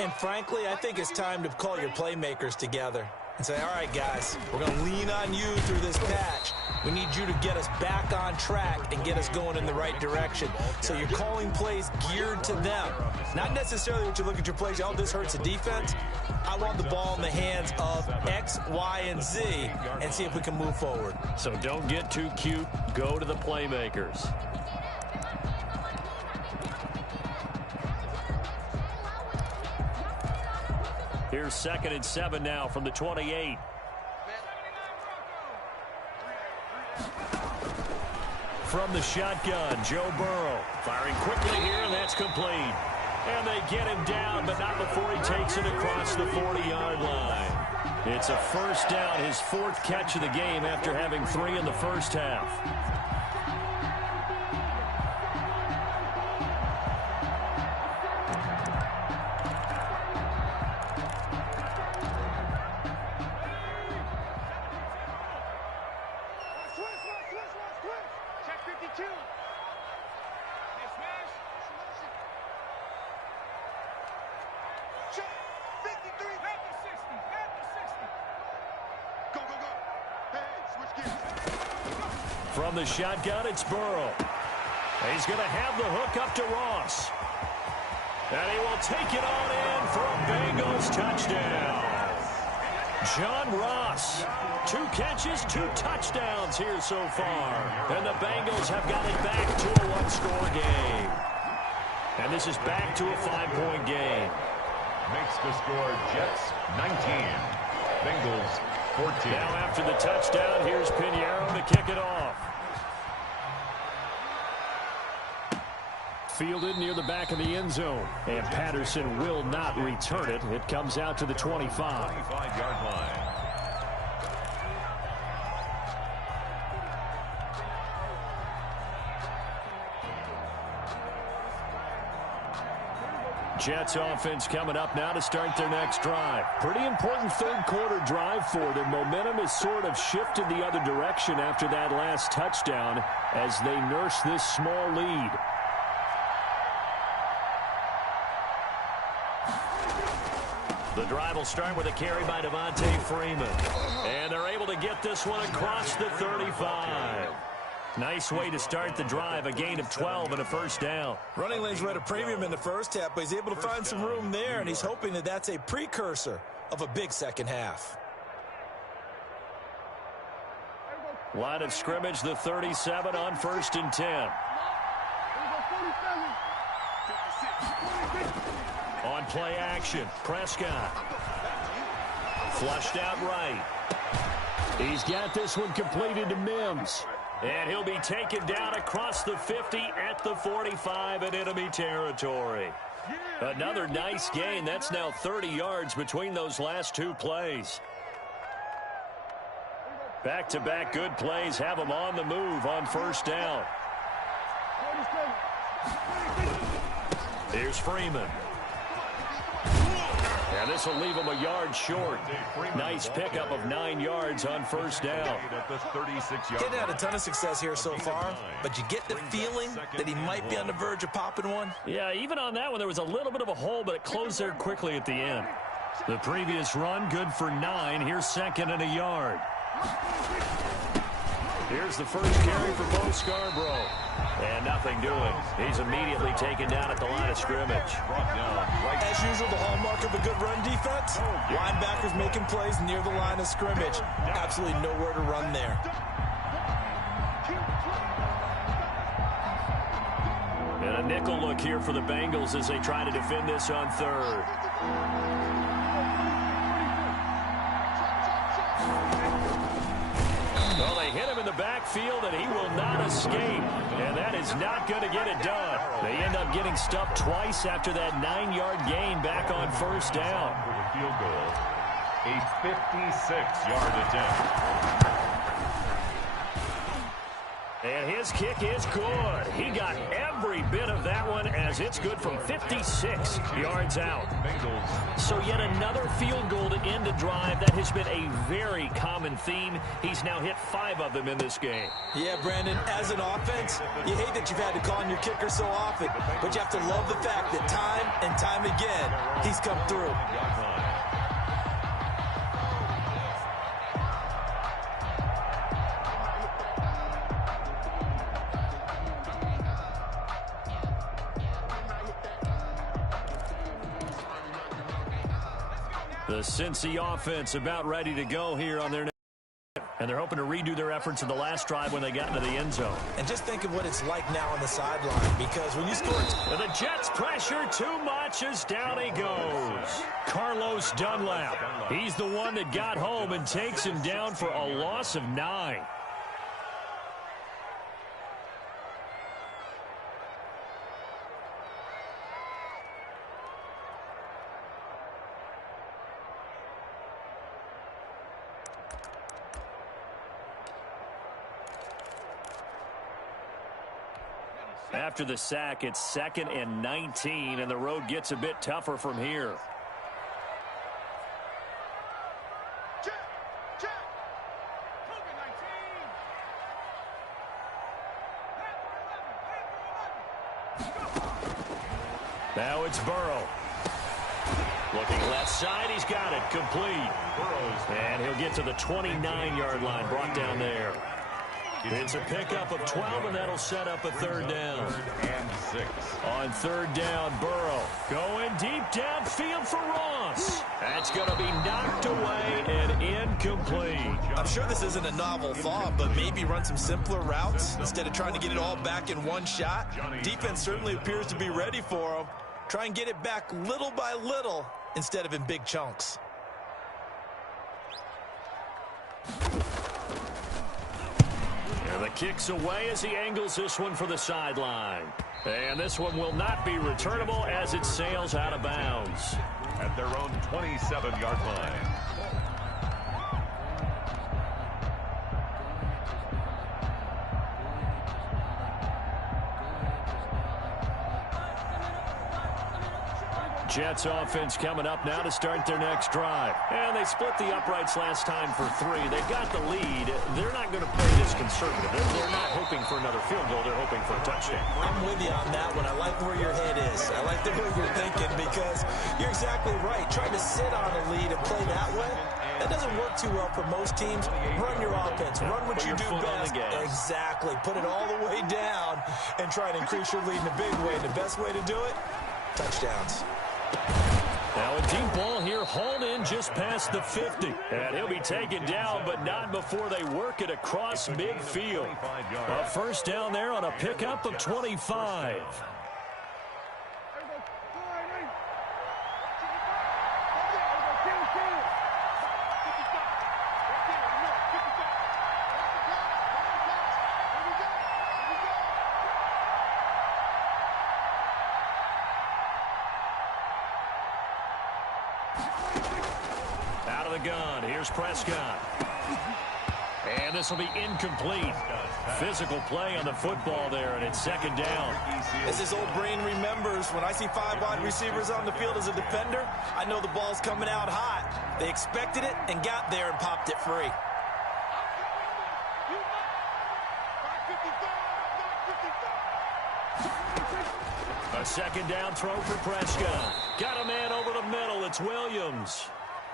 And frankly, I think it's time to call your playmakers together and say, all right, guys, we're going to lean on you through this patch. We need you to get us back on track and get us going in the right direction. So you're calling plays geared to them. Not necessarily what you look at your plays, oh, this hurts the defense. I want the ball in the hands of X, Y, and Z and see if we can move forward. So don't get too cute. Go to the playmakers. Here's 2nd and 7 now from the 28. From the shotgun, Joe Burrow firing quickly here, and that's complete. And they get him down, but not before he takes it across the 40-yard line. It's a first down, his 4th catch of the game after having 3 in the first half. From the shotgun, it's Burrow. He's going to have the hook up to Ross. And he will take it on in for a Bengals touchdown. John Ross, 2 catches, 2 touchdowns here so far. And the Bengals have got it back to a 1-score game. And this is back to a 5-point game. Makes the score Jets 19, Bengals 14. Now after the touchdown, here's Pinheiro to kick it off. Fielded near the back of the end zone. And Patterson will not return it. It comes out to the 25. 25-yard line. Jets offense coming up now to start their next drive. Pretty important third-quarter drive for them. Momentum has sort of shifted the other direction after that last touchdown as they nurse this small lead. The drive will start with a carry by Devontae Freeman. And they're able to get this one across the 35. Nice way to start the drive, a gain of 12 and a first down. Running lanes were at a premium in the first half, but he's able to find some room there, and he's hoping that that's a precursor of a big second half. Line of scrimmage, the 37 on 1st and 10. On play action, Prescott. Flushed out right. He's got this one completed to Mims. And he'll be taken down across the 50 at the 45 in enemy territory. Another nice gain. That's now 30 yards between those last 2 plays. Back-to-back good plays have them on the move on first down. Here's Freeman. And this will leave him a yard short. Nice pickup of 9 yards on first down. Getting had a ton of success here so far, but you get the feeling that he might be on the verge of popping one. Yeah, even on that one, there was a little bit of a hole, but it closed there quickly at the end. The previous run, good for 9. Here's 2nd and a yard. Here's the first carry for Bo Scarborough. And nothing doing. He's immediately taken down at the line of scrimmage. As usual, the hallmark of a good run defense, linebackers making plays near the line of scrimmage. Absolutely nowhere to run there. And a nickel look here for the Bengals as they try to defend this on 3rd. Well, they hit him in the backfield, and he will not escape. And that is not going to get it done. They end up getting stuffed twice after that 9-yard gain back on first down. For the field goal, a 56-yard attempt. And his kick is good. He got every bit of that one as it's good from 56 yards out. So yet another field goal to end a drive. That has been a very common theme. He's now hit 5 of them in this game. Yeah, Brandon, as an offense, you hate that you've had to call on your kicker so often, but you have to love the fact that time and time again, he's come through. The Cincy offense about ready to go here on their and they're hoping to redo their efforts in the last drive when they got into the end zone. And just think of what it's like now on the sideline, because when you score... And the Jets pressure too much as down he goes. Carlos Dunlap. He's the one that got home and takes him down for a loss of 9. After the sack, it's 2nd and 19, and the road gets a bit tougher from here. Now it's Burrow. Looking left side, he's got it, complete. And he'll get to the 29-yard line, brought down there. It's a pickup of 12, and that'll set up a 3rd down. And 6. On 3rd down, Burrow going deep downfield for Ross. That's going to be knocked away and incomplete. I'm sure this isn't a novel thought, but maybe run some simpler routes instead of trying to get it all back in one shot. Defense certainly appears to be ready for him. Try and get it back little by little instead of in big chunks. And the kick's away as he angles this one for the sideline. And this one will not be returnable as it sails out of bounds. At their own 27-yard line. Jets offense coming up now to start their next drive. And they split the uprights last time for 3. They got the lead. They're not going to play this conservative. They're not hoping for another field goal. They're hoping for a touchdown. I'm with you on that one. I like where your head is. I like the way you're thinking because you're exactly right. Trying to sit on a lead and play that way, that doesn't work too well for most teams. Run your offense. Run what you do best. Exactly. Put it all the way down and try and increase your lead in a big way. And the best way to do it, touchdowns. Now a deep ball here hauled in just past the 50. And he'll be taken down, but not before they work it across midfield. A first down there on a pickup of 25. Out of the gun, here's Prescott. And this will be incomplete. Physical play on the football there, and it's second down. As his old brain remembers, when I see 5 wide receivers on the field as a defender, I know the ball's coming out hot. They expected it and got there and popped it free. A second down throw for Prescott. Got a man over the middle. It's Williams.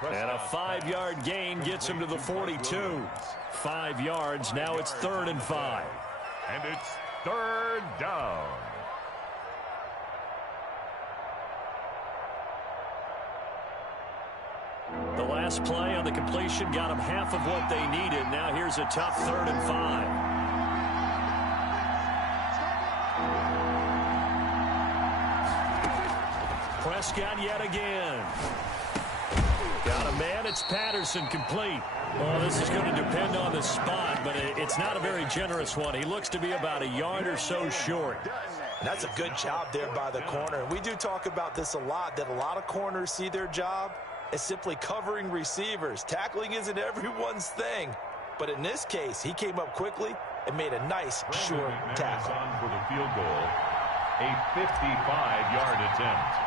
And a 5-yard gain gets him to the 42. 5 yards. Now it's 3rd and 5. And it's 3rd down. The last play on the completion got them half of what they needed. Now here's a tough 3rd and 5. Prescott yet again. Got a man. It's Patterson complete. Well, this is going to depend on the spot, but it's not a very generous one. He looks to be about a yard or so short. And that's a good job there by the corner. We do talk about this a lot, that a lot of corners see their job as simply covering receivers. Tackling isn't everyone's thing. But in this case, he came up quickly and made a nice, sure tackle. For the field goal, a 55-yard attempt.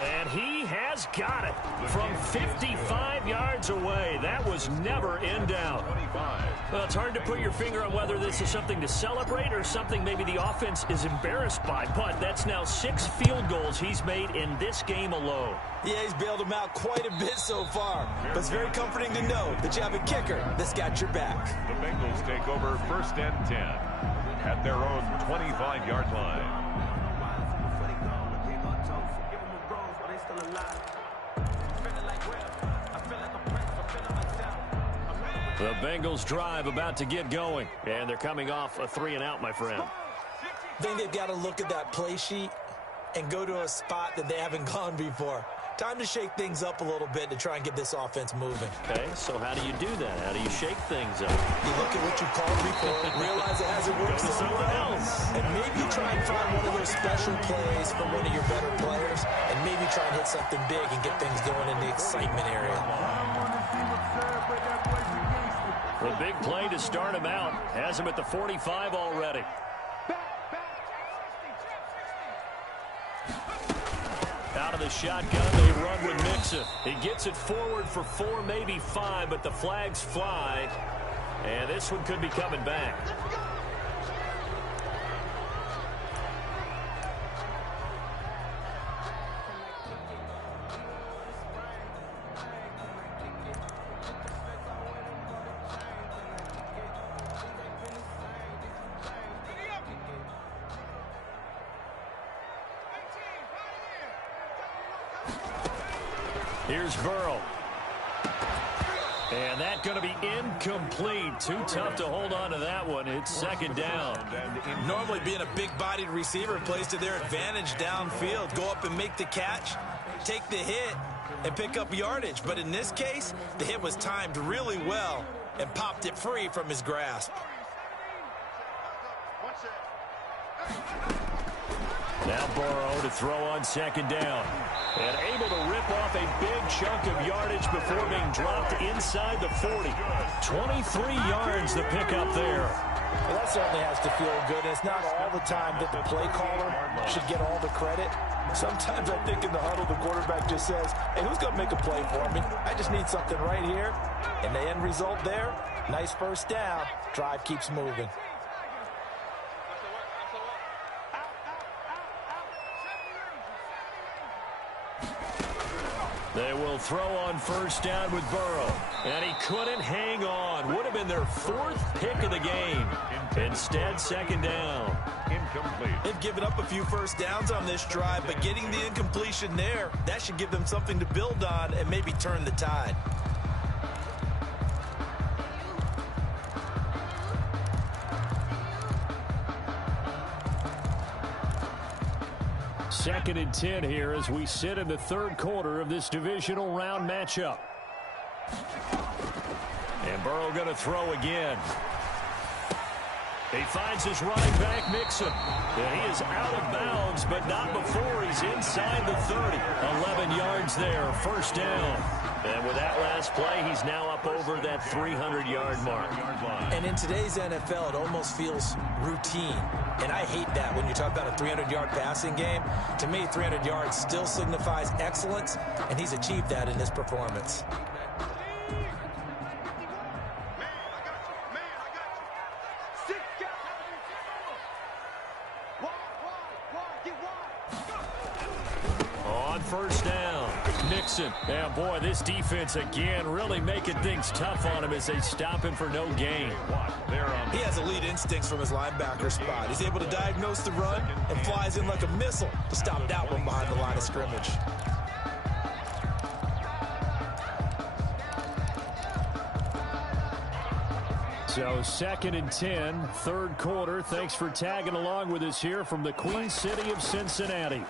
And he has got it from 55 yards away. That was never in doubt. Well, it's hard to put your finger on whether this is something to celebrate or something maybe the offense is embarrassed by. But that's now 6 field goals he's made in this game alone. Yeah, he's bailed him out quite a bit so far. But it's very comforting to know that you have a kicker that's got your back. The Bengals take over 1st and 10 at their own 25-yard line. The Bengals drive about to get going, and they're coming off a 3-and-out, my friend. I think they've got to look at that play sheet and go to a spot that they haven't gone before. Time to shake things up a little bit to try and get this offense moving. Okay, so how do you do that? How do you shake things up? You look at what you called before, realize it hasn't worked somewhere else, and maybe try and find one of those special plays from one of your better players, and maybe try and hit something big and get things going in the excitement area. The big play to start him out has him at the 45 already. Out of the shotgun, they run with Mixon. He gets it forward for 4, maybe 5, but the flags fly, and this one could be coming back. Here's Burrow. And that's going to be incomplete. Too tough to hold on to that one. It's second down. Normally being a big-bodied receiver plays to their advantage downfield. Go up and make the catch, take the hit, and pick up yardage. But in this case, the hit was timed really well and popped it free from his grasp. Now Burrow to throw on second down. And able to rip off a big chunk of yardage before being dropped inside the 40. 23 yards the pickup there. Well, that certainly has to feel good. And it's not all the time that the play caller should get all the credit. Sometimes I think in the huddle the quarterback just says, hey, who's going to make a play for me? I just need something right here. And the end result there, nice first down. Drive keeps moving. They will throw on first down with Burrow. And he couldn't hang on. Would have been their fourth pick of the game. Instead, second down. Incomplete. They've given up a few first downs on this drive, but getting the incompletion there, that should give them something to build on and maybe turn the tide. Second and 10 here as we sit in the third quarter of this divisional round matchup. And Burrow going to throw again. He finds his running back, Mixon. And he is out of bounds, but not before he's inside the 30. 11 yards there, first down. And with that last play, he's now up over that 300-yard mark. And in today's NFL, it almost feels routine. And I hate that when you talk about a 300-yard passing game. To me, 300 yards still signifies excellence, and he's achieved that in this performance. On first down, Mixon. And boy, this defense again really making things tough on him as they stop him for no gain. He has elite instincts from his linebacker spot. He's able to diagnose the run and flies in like a missile to stop that one behind the line of scrimmage. So second and 10, third quarter. Thanks for tagging along with us here from the Queen City of Cincinnati.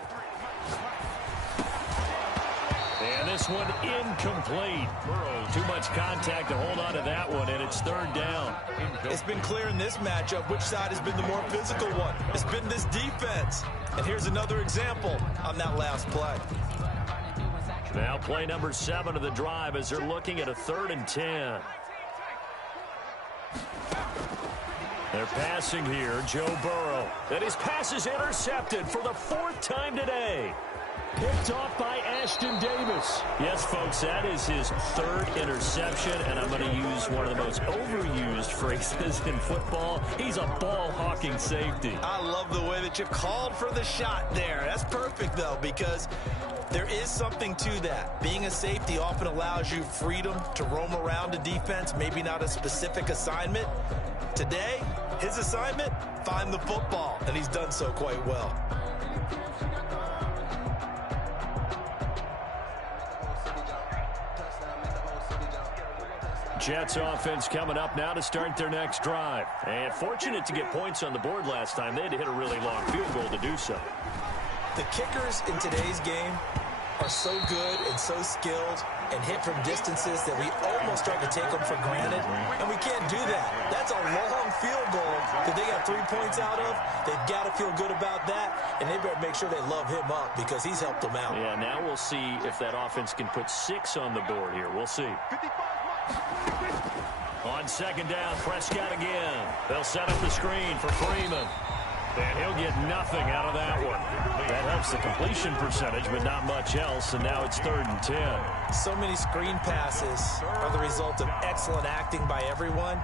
And this one incomplete. Too much contact to hold on to that one, and it's third down. It's been clear in this matchup which side has been the more physical one. It's been this defense. And here's another example on that last play. Now play number 7 of the drive as they're looking at a third and 10. They're passing here, Joe Burrow. And his pass is intercepted for the 4th time today. Picked off by Ashton Davis. Yes, folks, that is his 3rd interception, and I'm going to use one of the most overused phrases in football. He's a ball-hawking safety. I love the way that you called for the shot there. That's perfect, though, because there is something to that. Being a safety often allows you freedom to roam around a defense, maybe not a specific assignment. Today, his assignment, find the football, and he's done so quite well. Jets offense coming up now to start their next drive. And fortunate to get points on the board last time. They had to hit a really long field goal to do so. The kickers in today's game are so good and so skilled and hit from distances that we almost start to take them for granted. And we can't do that. That's a long field goal that they got 3 points out of. They've got to feel good about that, and they better make sure they love him up because he's helped them out. Yeah, now we'll see if that offense can put 6 on the board here. We'll see. On second down, Prescott again. They'll set up the screen for Freeman. And he'll get nothing out of that one. That helps the completion percentage, but not much else. And now it's 3rd and 10. So many screen passes are the result of excellent acting by everyone.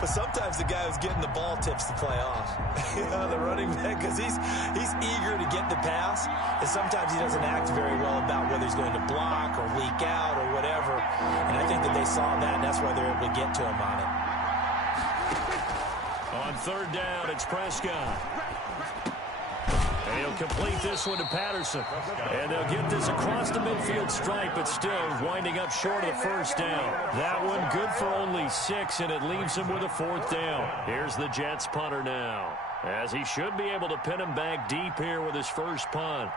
But sometimes the guy who's getting the ball tips the play off. The running back, because he's eager to get the pass. And sometimes he doesn't act very well about whether he's going to block or leak out or whatever. And I think that they saw that, and that's why they're able to get to him on it. On third down, it's Prescott. And he'll complete this one to Patterson. And they'll get this across the midfield stripe, but still winding up short of the first down. That one good for only 6, and it leaves him with a 4th down. Here's the Jets punter now, as he should be able to pin him back deep here with his first punt.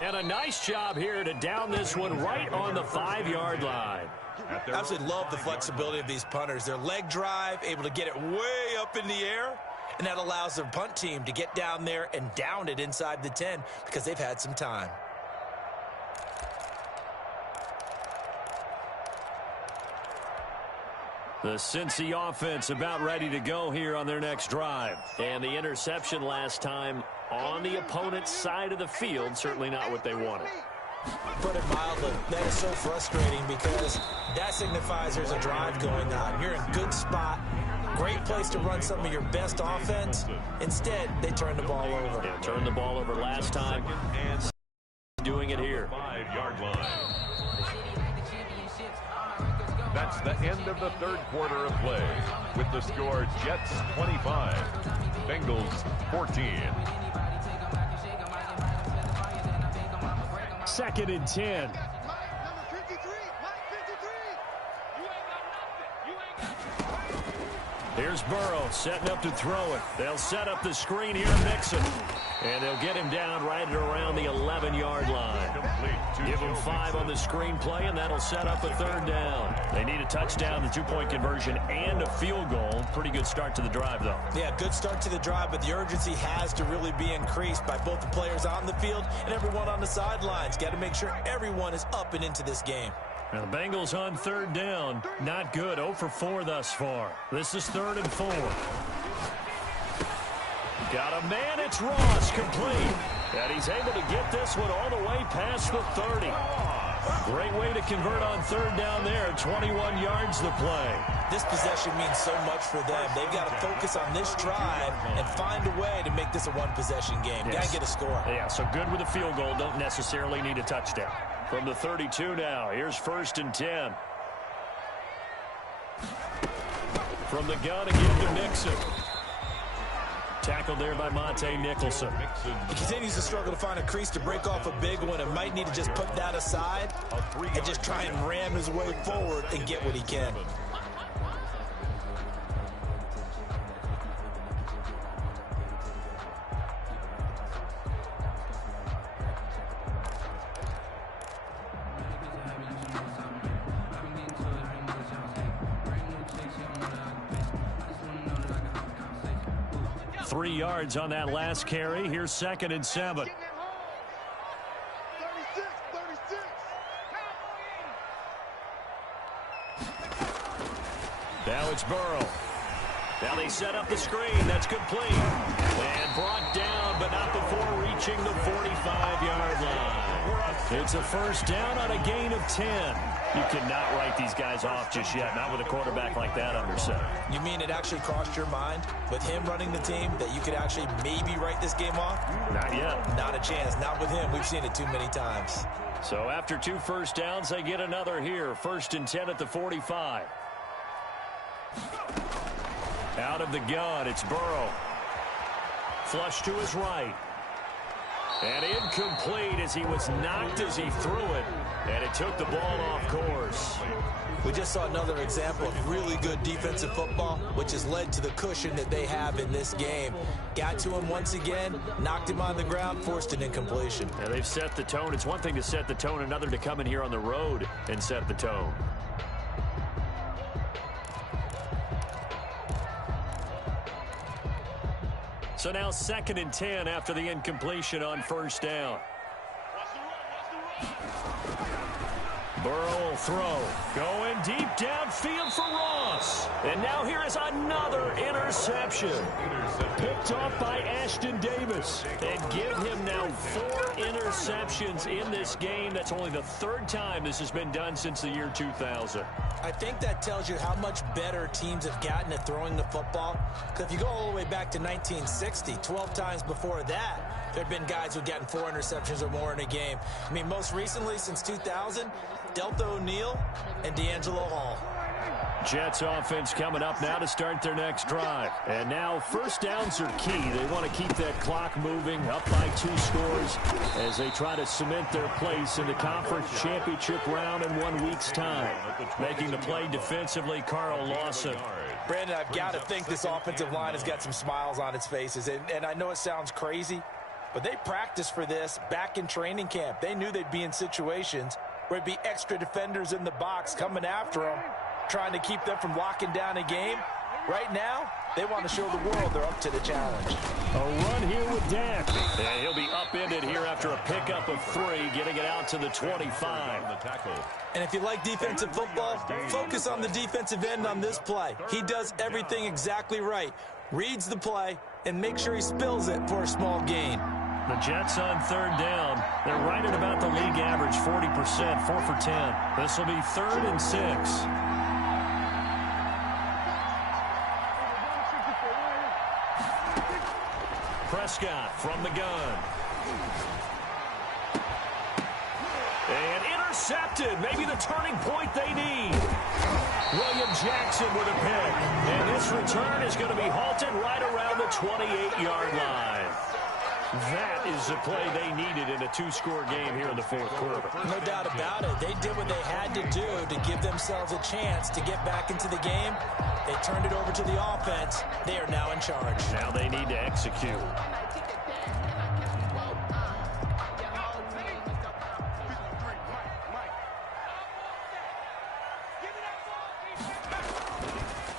And a nice job here to down this one right on the 5-yard line. I absolutely love the flexibility of these punters. Their leg drive, able to get it way up in the air, and that allows their punt team to get down there and down it inside the 10 because they've had some time. The Cincy offense about ready to go here on their next drive. And the interception last time on the opponent's side of the field, certainly not what they wanted. Put it mildly, that is so frustrating because that signifies there's a drive going on. You're in a good spot, great place to run some of your best offense. Instead, they turn the ball over. Yeah, turned the ball over last time. Doing it here. 5-yard line. That's the end of the third quarter of play, with the score Jets 25, Bengals 14. 2nd and 10. Here's Burrow setting up to throw it. They'll set up the screen here to Mixon. And they'll get him down right at around the 11-yard line. Give him 5 on the screen play, and that'll set up a 3rd down. They need a touchdown, the 2-point conversion, and a field goal. Pretty good start to the drive, though. Yeah, good start to the drive, but the urgency has to really be increased by both the players on the field and everyone on the sidelines. Got to make sure everyone is up and into this game. Now the Bengals on 3rd down. Not good. 0 for 4 thus far. This is 3rd and 4. Got a man. It's Ross, complete. And he's able to get this one all the way past the 30. Great way to convert on 3rd down there. 21 yards to play. This possession means so much for them. They've got to focus on this drive and find a way to make this a one-possession game. Yes. Got to get a score. Yeah, so good with a field goal. Don't necessarily need a touchdown. From the 32 now, here's 1st and 10. From the gun again to Nixon. Tackled there by Monte Nicholson. He continues to struggle to find a crease to break off a big one and might need to just put that aside and just try and ram his way forward and get what he can. Three yards on that last carry. Here's 2nd and 7. Now it's Burrow. Now they set up the screen. That's complete. And brought down, but not before reaching the 45-yard line. It's a 1st down on a gain of 10. You cannot write these guys off just yet, not with a quarterback like that under center. You mean it actually crossed your mind with him running the team that you could actually maybe write this game off? Not yet. Not a chance. Not with him. We've seen it too many times. So after 2 first downs, they get another here. 1st and 10 at the 45. Out of the gun, it's Burrow. Flush to his right. And incomplete as he was knocked as he threw it. And it took the ball off course. We just saw another example of really good defensive football, which has led to the cushion that they have in this game. Got to him once again, knocked him on the ground, forced an incompletion. And they've set the tone. It's one thing to set the tone, another to come in here on the road and set the tone. So now 2nd and 10 after the incompletion on 1st down. Burrow will throw. Going deep downfield for Ross. And now here is another interception. Picked off by Ashton Davis. And give him now 4 interceptions in this game. That's only the 3rd time this has been done since the year 2000. I think that tells you how much better teams have gotten at throwing the football. Because if you go all the way back to 1960, 12 times before that, there have been guys who've gotten 4 interceptions or more in a game. I mean, most recently, since 2000, Delta O'Neal and D'Angelo Hall. Jets offense coming up now to start their next drive. And now first downs are key. They want to keep that clock moving, up by 2 scores as they try to cement their place in the conference championship round in 1 week's time. Making the play defensively, Carl Lawson. Brandon, I've got to think this offensive line has got some smiles on its faces. And I know it sounds crazy, but they practiced for this back in training camp. They knew they'd be in situations where it'd be extra defenders in the box coming after them, trying to keep them from locking down a game. Right now, they want to show the world they're up to the challenge. A run here with Dak. And he'll be upended here after a pickup of 3, getting it out to the 25. And if you like defensive football, focus on the defensive end on this play. He does everything exactly right. Reads the play and makes sure he spills it for a small gain. The Jets on 3rd down. They're right at about the league average, 40%, 4 for 10. This will be 3rd and 6. Prescott from the gun. And intercepted. Maybe the turning point they need. William Jackson with a pick. And this return is going to be halted right around the 28-yard line. That is the play they needed in a 2-score game here in the 4th quarter. No doubt about it. They did what they had to do to give themselves a chance to get back into the game. They turned it over to the offense. They are now in charge. Now they need to execute.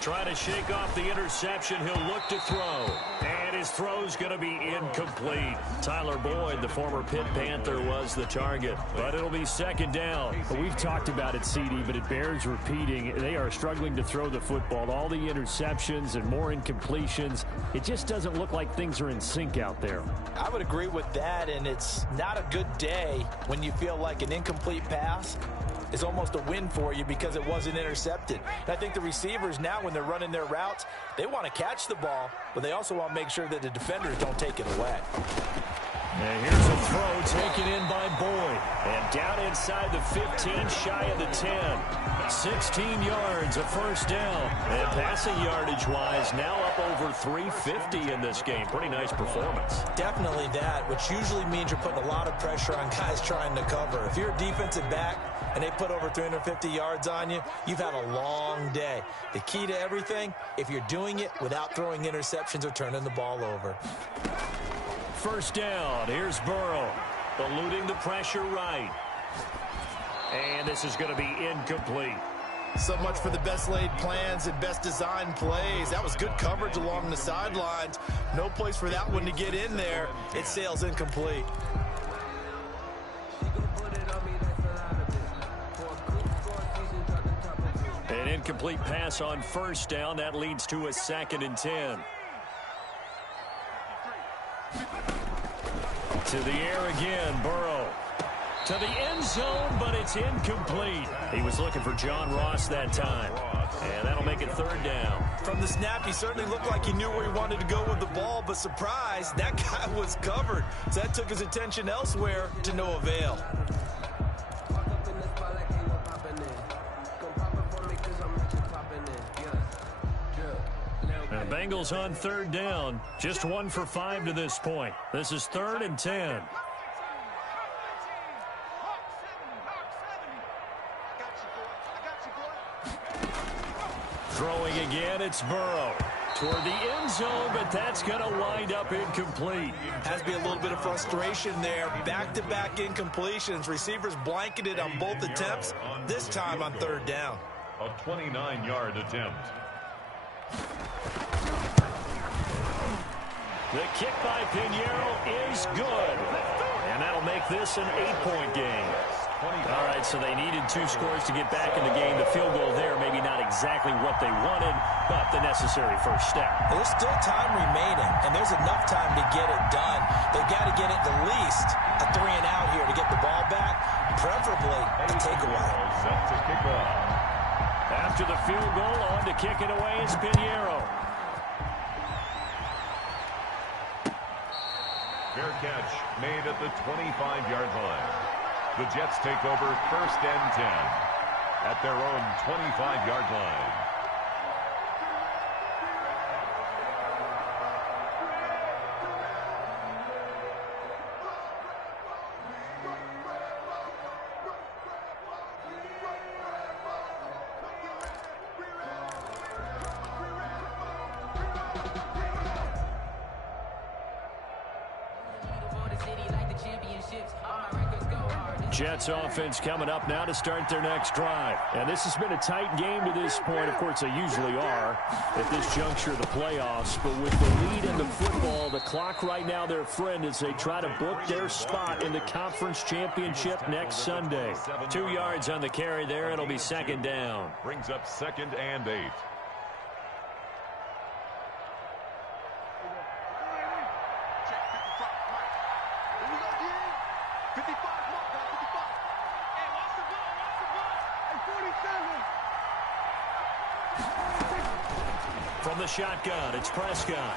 Trying to shake off the interception. He'll look to throw. And his throw's going to be incomplete. Tyler Boyd, the former Pitt Panther, was the target. But it'll be 2nd down. Well, we've talked about it, CD, but it bears repeating. They are struggling to throw the football. All the interceptions and more incompletions. It just doesn't look like things are in sync out there. I would agree with that, and it's not a good day when you feel like an incomplete pass is almost a win for you because it wasn't intercepted. And I think the receivers now, when they're running their routes, they want to catch the ball, but they also want to make sure that the defenders don't take it away. And here's a throw taken in by Boyd. And down inside the 15, shy of the 10. 16 yards, a first down. And passing yardage-wise, now up over 350 in this game. Pretty nice performance. Definitely that, which usually means you're putting a lot of pressure on guys trying to cover. If you're a defensive back and they put over 350 yards on you, you've had a long day. The key to everything, if you're doing it without throwing interceptions or turning the ball over. First down. Here's Burrow. Eluding the pressure right. And this is going to be incomplete. So much for the best laid plans and best designed plays. That was good coverage along the sidelines. No place for that one to get in there. It sails incomplete. An incomplete pass on first down. That leads to a 2nd and 10. To the air again, Burrow. To the end zone, but it's incomplete. He was looking for John Ross that time. And that'll make it 3rd down. From the snap, he certainly looked like he knew where he wanted to go with the ball, but surprise, that guy was covered. So that took his attention elsewhere to no avail. The Bengals on 3rd down. Just 1 for 5 to this point. This is 3rd and 10. Throwing again, it's Burrow. Toward the end zone, but that's going to wind up incomplete. Has to be a little bit of frustration there. Back-to-back incompletions. Receivers blanketed on both attempts, this time on 3rd down. A 29-yard attempt. The kick by Pinheiro is good. And that'll make this an 8-point game. All right, so they needed 2 scores to get back in the game. The field goal there, maybe not exactly what they wanted, but the necessary first step. There's still time remaining, and there's enough time to get it done. They've got to get it at least a 3-and-out here to get the ball back, preferably a takeaway. Set to kick off. After the field goal, on to kick it away is Pinheiro. Fair catch made at the 25-yard line. The Jets take over 1st and 10 at their own 25-yard line. Jets offense coming up now to start their next drive. And this has been a tight game to this point. Of course, they usually are at this juncture of the playoffs. But with the lead in the football, the clock right now their friend as they try to book their spot in the conference championship next Sunday. 2 yards on the carry there. It'll be 2nd down. Brings up 2nd and 8. From the shotgun, it's Prescott.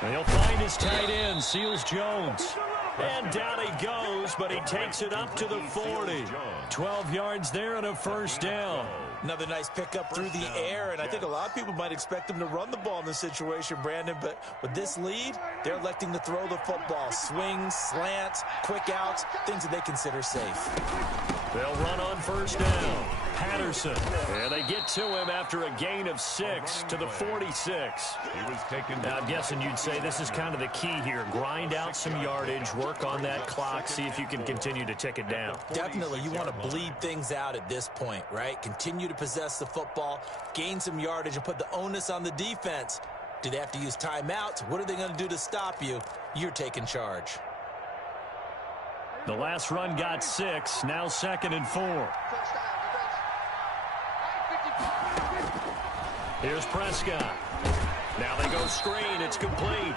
And he'll find his tight end, Seals Jones. And down he goes, but he takes it up to the 40. 12 yards there and a 1st down. Another nice pickup through the air, and I think a lot of people might expect him to run the ball in this situation, Brandon, but with this lead, they're electing to throw the football. Swings, slants, quick outs, things that they consider safe. They'll run on 1st down. Patterson. And they get to him after a gain of 6 to the 46. He was taken. Now, I'm guessing you'd say this is kind of the key here. Grind out some yardage, work on that clock, see if you can continue to tick it down. Definitely, you want to bleed things out at this point, right? Continue to possess the football, gain some yardage, and put the onus on the defense. Do they have to use timeouts? What are they going to do to stop you? You're taking charge. The last run got 6, now 2nd and 4. Here's Prescott. Now they go screen. It's complete.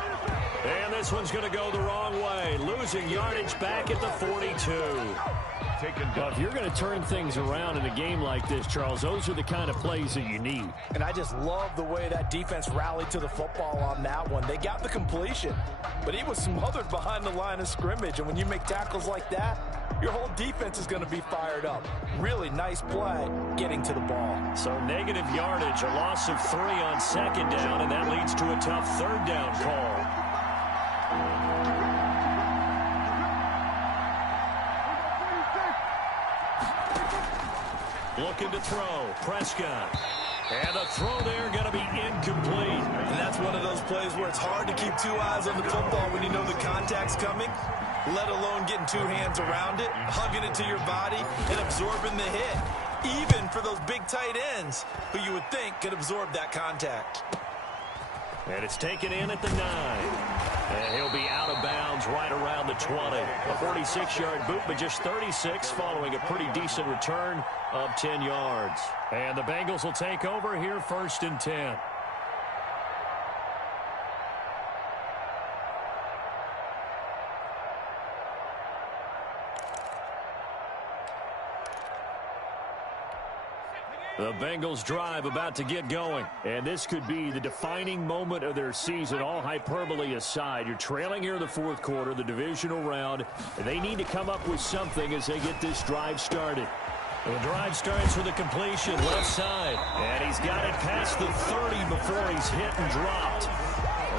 And this one's going to go the wrong way. Losing yardage back at the 42. Well, if you're going to turn things around in a game like this, Charles, those are the kind of plays that you need. And I just love the way that defense rallied to the football on that one. They got the completion, but he was smothered behind the line of scrimmage. And when you make tackles like that, your whole defense is going to be fired up. Really nice play getting to the ball. So negative yardage, a loss of 3 on 2nd down, and that leads to a tough 3rd down call. Looking to throw. Prescott. And the throw there going to be incomplete. And that's one of those plays where it's hard to keep 2 eyes on the football when you know the contact's coming, let alone getting 2 hands around it, hugging it to your body, and absorbing the hit. Even for those big tight ends who you would think could absorb that contact. And it's taken in at the 9. And he'll be out of bounds right around the 20. A 46-yard boot, but just 36 following a pretty decent return of 10 yards. And the Bengals will take over here 1st and 10. The Bengals drive about to get going. And this could be the defining moment of their season, all hyperbole aside. You're trailing here in the 4th quarter, the divisional round. And they need to come up with something as they get this drive started. The drive starts with a completion left side. And he's got it past the 30 before he's hit and dropped.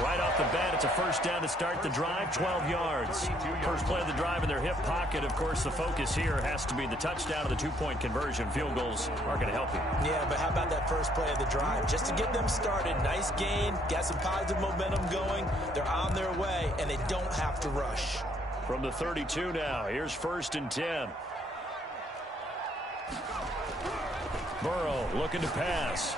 Right off the bat, it's a 1st down to start the drive, 12 yards. First play of the drive in their hip pocket. Of course, the focus here has to be the touchdown of the 2-point conversion. Field goals aren't going to help you. Yeah, but how about that first play of the drive? Just to get them started, nice gain, got some positive momentum going. They're on their way, and they don't have to rush. From the 32 now, here's 1st and 10. Burrow looking to pass.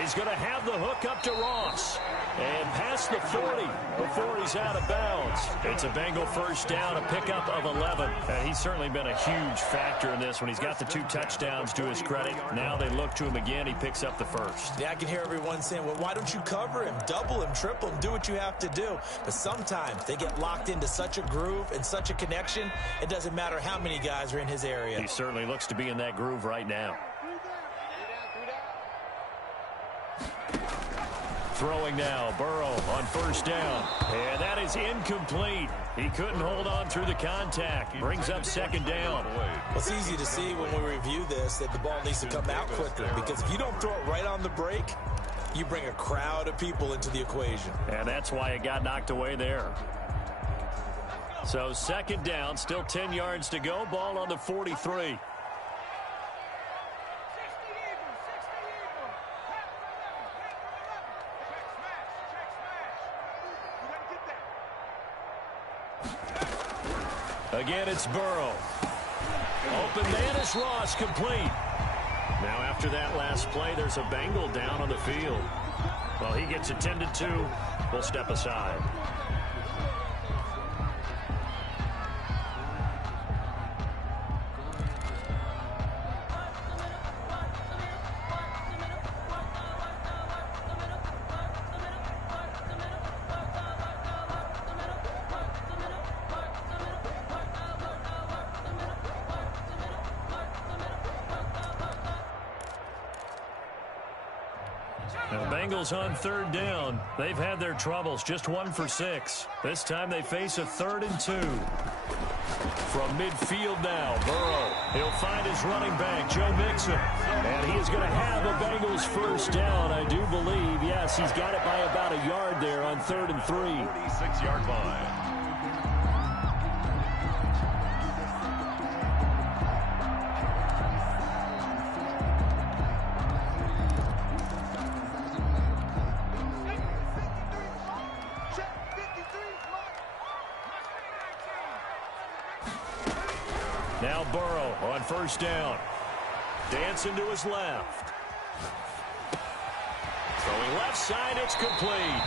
He's going to have the hook up to Ross. And past the 40 before he's out of bounds. It's a Bengal first down, a pickup of 11. He's certainly been a huge factor in this when he's got the 2 touchdowns to his credit. Now they look to him again. He picks up the first. Yeah, I can hear everyone saying, well, why don't you cover him, double him, triple him, do what you have to do. But sometimes they get locked into such a groove and such a connection, it doesn't matter how many guys are in his area. He certainly looks to be in that groove right now. Throwing now, Burrow on first down. And that is incomplete. He couldn't hold on through the contact. Brings up second down. Well, it's easy to see when we review this that the ball needs to come out quicker, because if you don't throw it right on the break, you bring a crowd of people into the equation. And that's why it got knocked away there. So second down, still 10 yards to go. Ball on the 43. Again, it's Burrow. Open man is Ross, complete. Now after that last play, there's a Bengal down on the field. Well, he gets attended to. We'll step aside. Now, Bengals on third down. They've had their troubles, just 1 for 6. This time they face a 3rd and 2. From midfield now, Burrow. He'll find his running back, Joe Mixon. And he is going to have a Bengals first down, I do believe. Yes, he's got it by about a yard there on 3rd and 3. 46-yard line. Now Burrow on first down. Dancing to his left. Throwing left side, it's complete.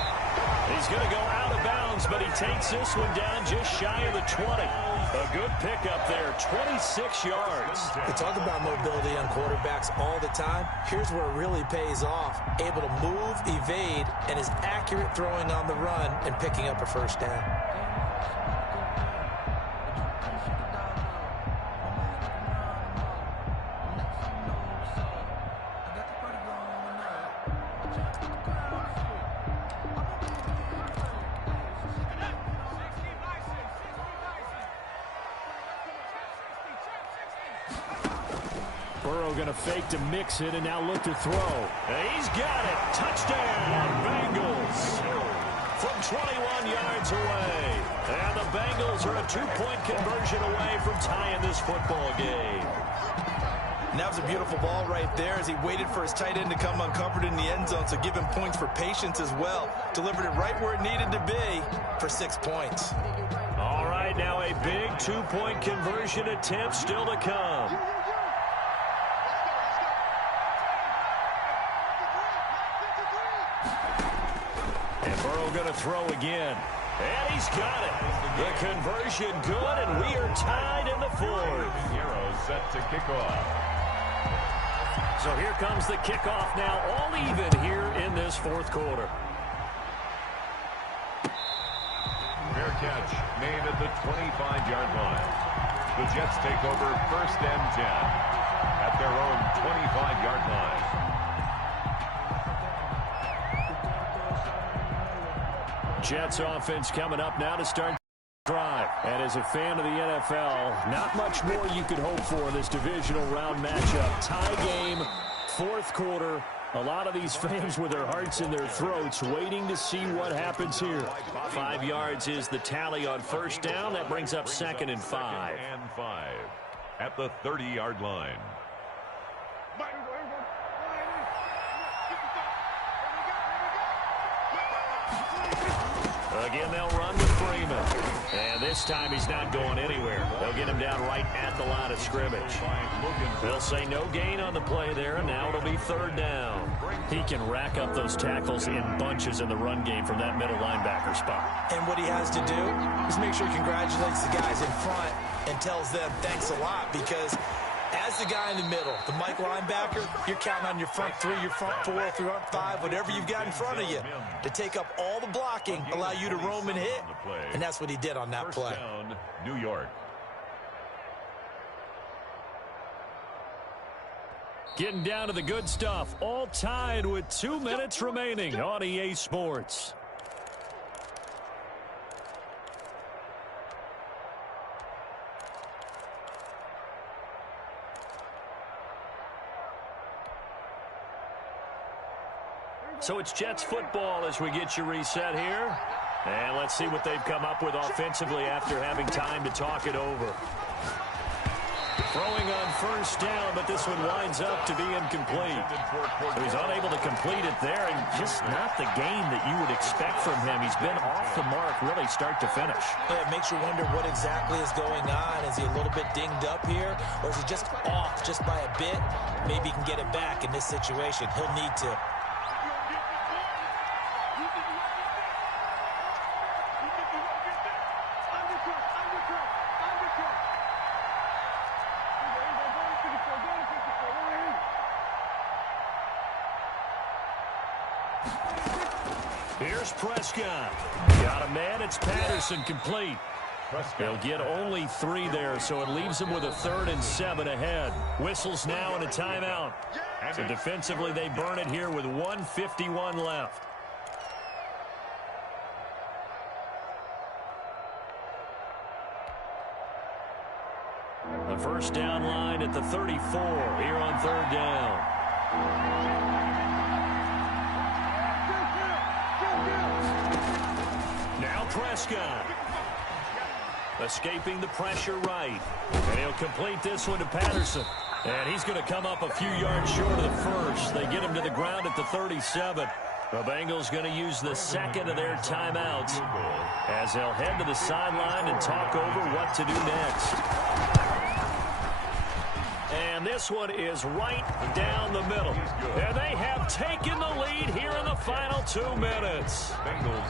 He's going to go out of bounds, but he takes this one down just shy of the 20. A good pickup there, 26 yards. We talk about mobility on quarterbacks all the time. Here's where it really pays off. Able to move, evade, and is accurate throwing on the run and picking up a first down. Burrow going to fake to mix it and now look to throw. And he's got it. Touchdown, Bengals. From 21 yards away. And the Bengals are a 2-point conversion away from tying this football game. And that was a beautiful ball right there as he waited for his tight end to come uncovered in the end zone, so give him points for patience as well. Delivered it right where it needed to be for 6 points. All right, now a big 2-point conversion attempt still to come. And Burrow going to throw again. And he's got it. The conversion good, and we are tied in the 4th. Hero set to kick off. So here comes the kickoff now, all even here in this 4th quarter. Fair catch made at the 25-yard line. The Jets take over 1st and 10 at their own 25-yard line. Jets offense coming up now to start the drive. And as a fan of the NFL, not much more you could hope for in this divisional round matchup. Tie game, 4th quarter. A lot of these fans with their hearts in their throats waiting to see what happens here. 5 yards is the tally on first down. That brings up 2nd and 5. 2nd and 5 at the 30-yard line. Again, they'll run with Freeman. And this time he's not going anywhere. They'll get him down right at the line of scrimmage. They'll say no gain on the play there, and now it'll be third down. He can rack up those tackles in bunches in the run game from that middle linebacker spot. And what he has to do is make sure he congratulates the guys in front and tells them thanks a lot, because as the guy in the middle, the Mike linebacker, you're counting on your front three, your front four, front five, whatever you've got in front of you to take up all the blocking, allow you to roam and hit. And that's what he did on that play. First down, New York. Getting down to the good stuff, all tied with 2 minutes remaining on EA Sports. So it's Jets football as we get you reset here. And let's see what they've come up with offensively after having time to talk it over. Throwing on first down, but this one winds up to be incomplete. So he's unable to complete it there, and just not the game that you would expect from him. He's been off the mark really start to finish. Yeah, it makes you wonder what exactly is going on. Is he a little bit dinged up here, or is he just off just by a bit? Maybe he can get it back in this situation. He'll need to. Here's Prescott. Got a man. It's Patterson complete. They'll get only 3 there, so it leaves them with a 3rd and 7 ahead. Whistles now and a timeout. So defensively, they burn it here with 1:51 left. The first down line at the 34 here on 3rd down. Now Prescott. Escaping the pressure right. And he'll complete this one to Patterson. And he's going to come up a few yards short of the first. They get him to the ground at the 37. The Bengals going to use the second of their timeouts as they'll head to the sideline and talk over what to do next. And this one is right down the middle. And they have taken the lead here in the final 2 minutes.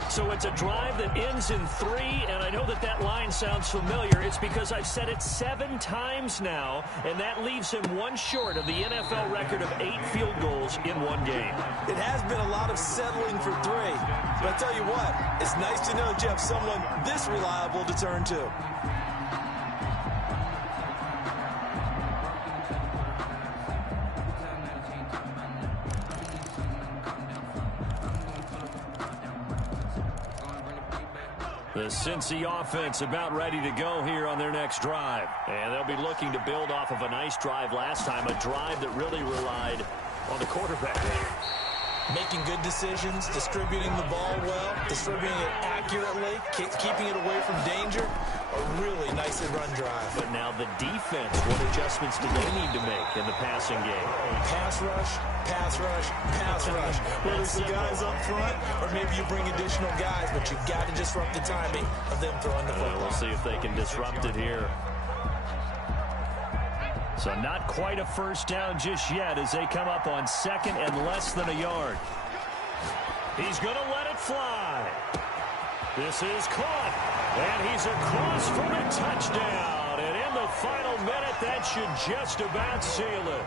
So it's a drive that ends in 3, and I know that that line sounds familiar. It's because I've said it 7 times now, and that leaves him 1 short of the NFL record of 8 field goals in 1 game. It has been a lot of settling for 3. But I tell you what, it's nice to know that you have someone this reliable to turn to. The Cincy offense about ready to go here on their next drive. And they'll be looking to build off of a nice drive last time, a drive that really relied on the quarterback. Making good decisions, distributing the ball well, distributing it accurately, keeping it away from danger. A really nicely run drive. But now the defense, what adjustments do they need to make in the passing game? Pass rush, pass rush, pass rush. Whether it's the guys up front or maybe you bring additional guys, but you've got to disrupt the timing of them throwing the football. We'll see if they can disrupt it here. So not quite a first down just yet as they come up on 2nd and less than a yard. He's going to let it fly. This is caught, and he's across for a touchdown. And in the final minute, that should just about seal it.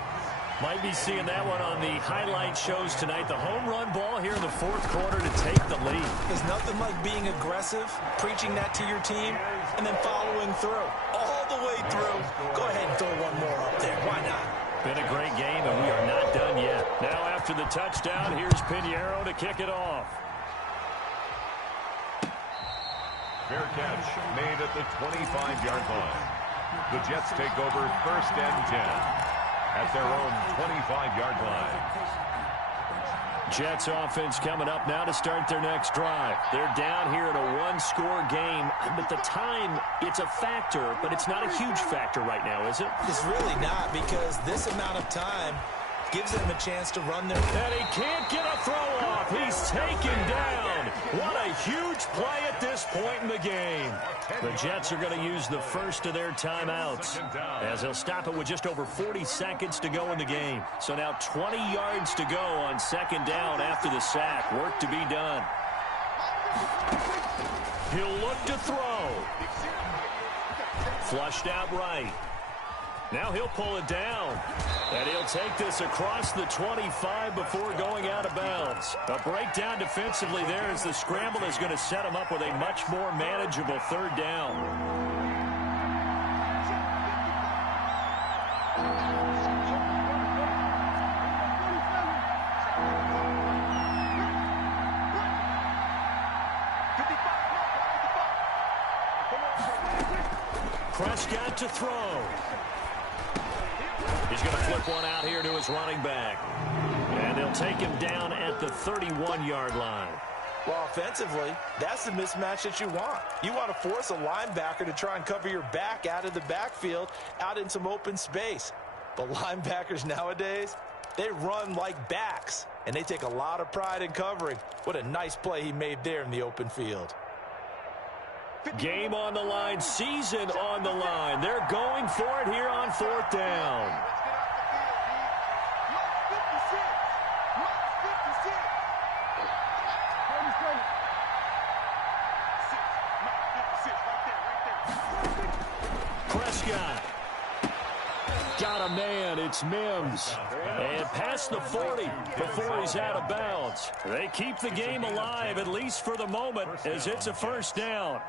Might be seeing that one on the highlight shows tonight. The home run ball here in the 4th quarter to take the lead. There's nothing like being aggressive, preaching that to your team, and then following through. All the way through. Go ahead and throw one more up there. Why not? Been a great game, and we are not done yet. Now after the touchdown, here's Pinheiro to kick it off. Fair catch made at the 25-yard line. The Jets take over 1st and 10 at their own 25-yard line. Jets offense coming up now to start their next drive. They're down here in a 1-score game. But the time, it's a factor, but it's not a huge factor right now, is it? It's really not, because this amount of time gives them a chance to run their... And he can't get a throw off. He's taken down. What a huge play at this point in the game. The Jets are going to use the first of their timeouts, as they'll stop it with just over 40 seconds to go in the game. So now 20 yards to go on second down after the sack. Work to be done. He'll look to throw. Flushed out right. Now he'll pull it down. And he'll take this across the 25 before going out of bounds. A breakdown defensively there as the scramble is going to set him up with a much more manageable third down. Prescott to throw. He's going to flip one out here to his running back. And they'll take him down at the 31-yard line. Well, offensively, that's the mismatch that you want. You want to force a linebacker to try and cover your back out of the backfield, out in some open space. But linebackers nowadays, they run like backs, and they take a lot of pride in covering. What a nice play he made there in the open field. Game on the line, season on the line. They're going for it here on fourth down. Prescott. Got a man, it's Mims. And past the 40 before he's out of bounds. They keep the game alive, at least for the moment, as it's a first down.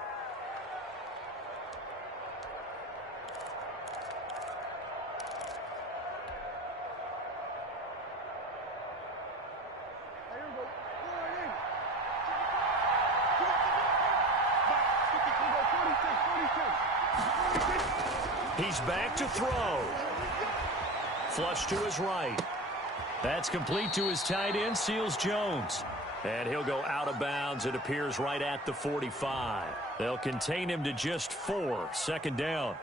He's back to throw. Flush to his right. That's complete to his tight end, Seals Jones. And he'll go out of bounds. It appears right at the 45. They'll contain him to just 4. Second down.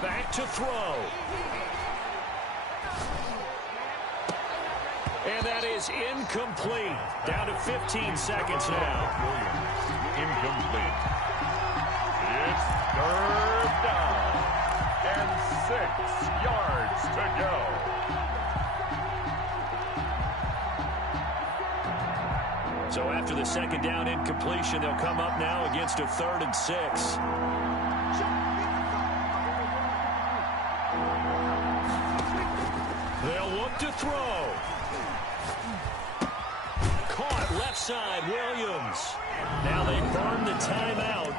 Back to throw. And that is incomplete. Down to 15 seconds now. Incomplete. It's third down. And 6 yards to go. So after the second down incompletion, they'll come up now against a 3rd and 6. They'll look to throw. Caught left side, Williams. Now they burn the timeout.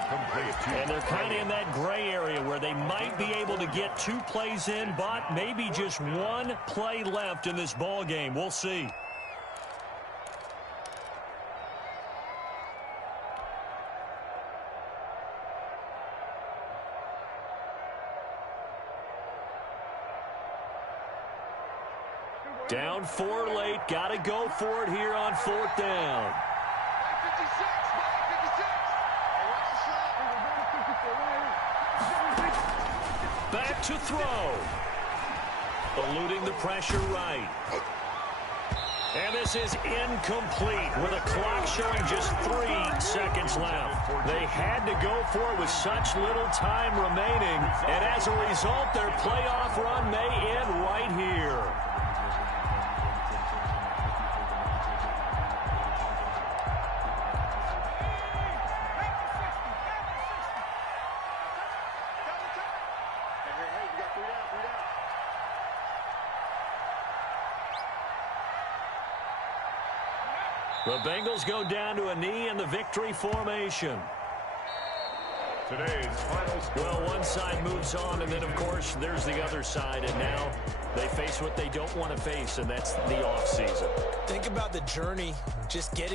And they're kind of in that gray area where they might be able to get 2 plays in, but maybe just 1 play left in this ball game. We'll see. Down 4 late. Got to go for it here on 4th down. Back to throw. Eluding the pressure right. And this is incomplete with a clock showing just 3 seconds left. They had to go for it with such little time remaining. And as a result, their playoff run may end right here. The Bengals go down to a knee in the victory formation. Today's final score. Well, one side moves on, and then, of course, there's the other side. And now they face what they don't want to face, and that's the offseason. Think about the journey, just getting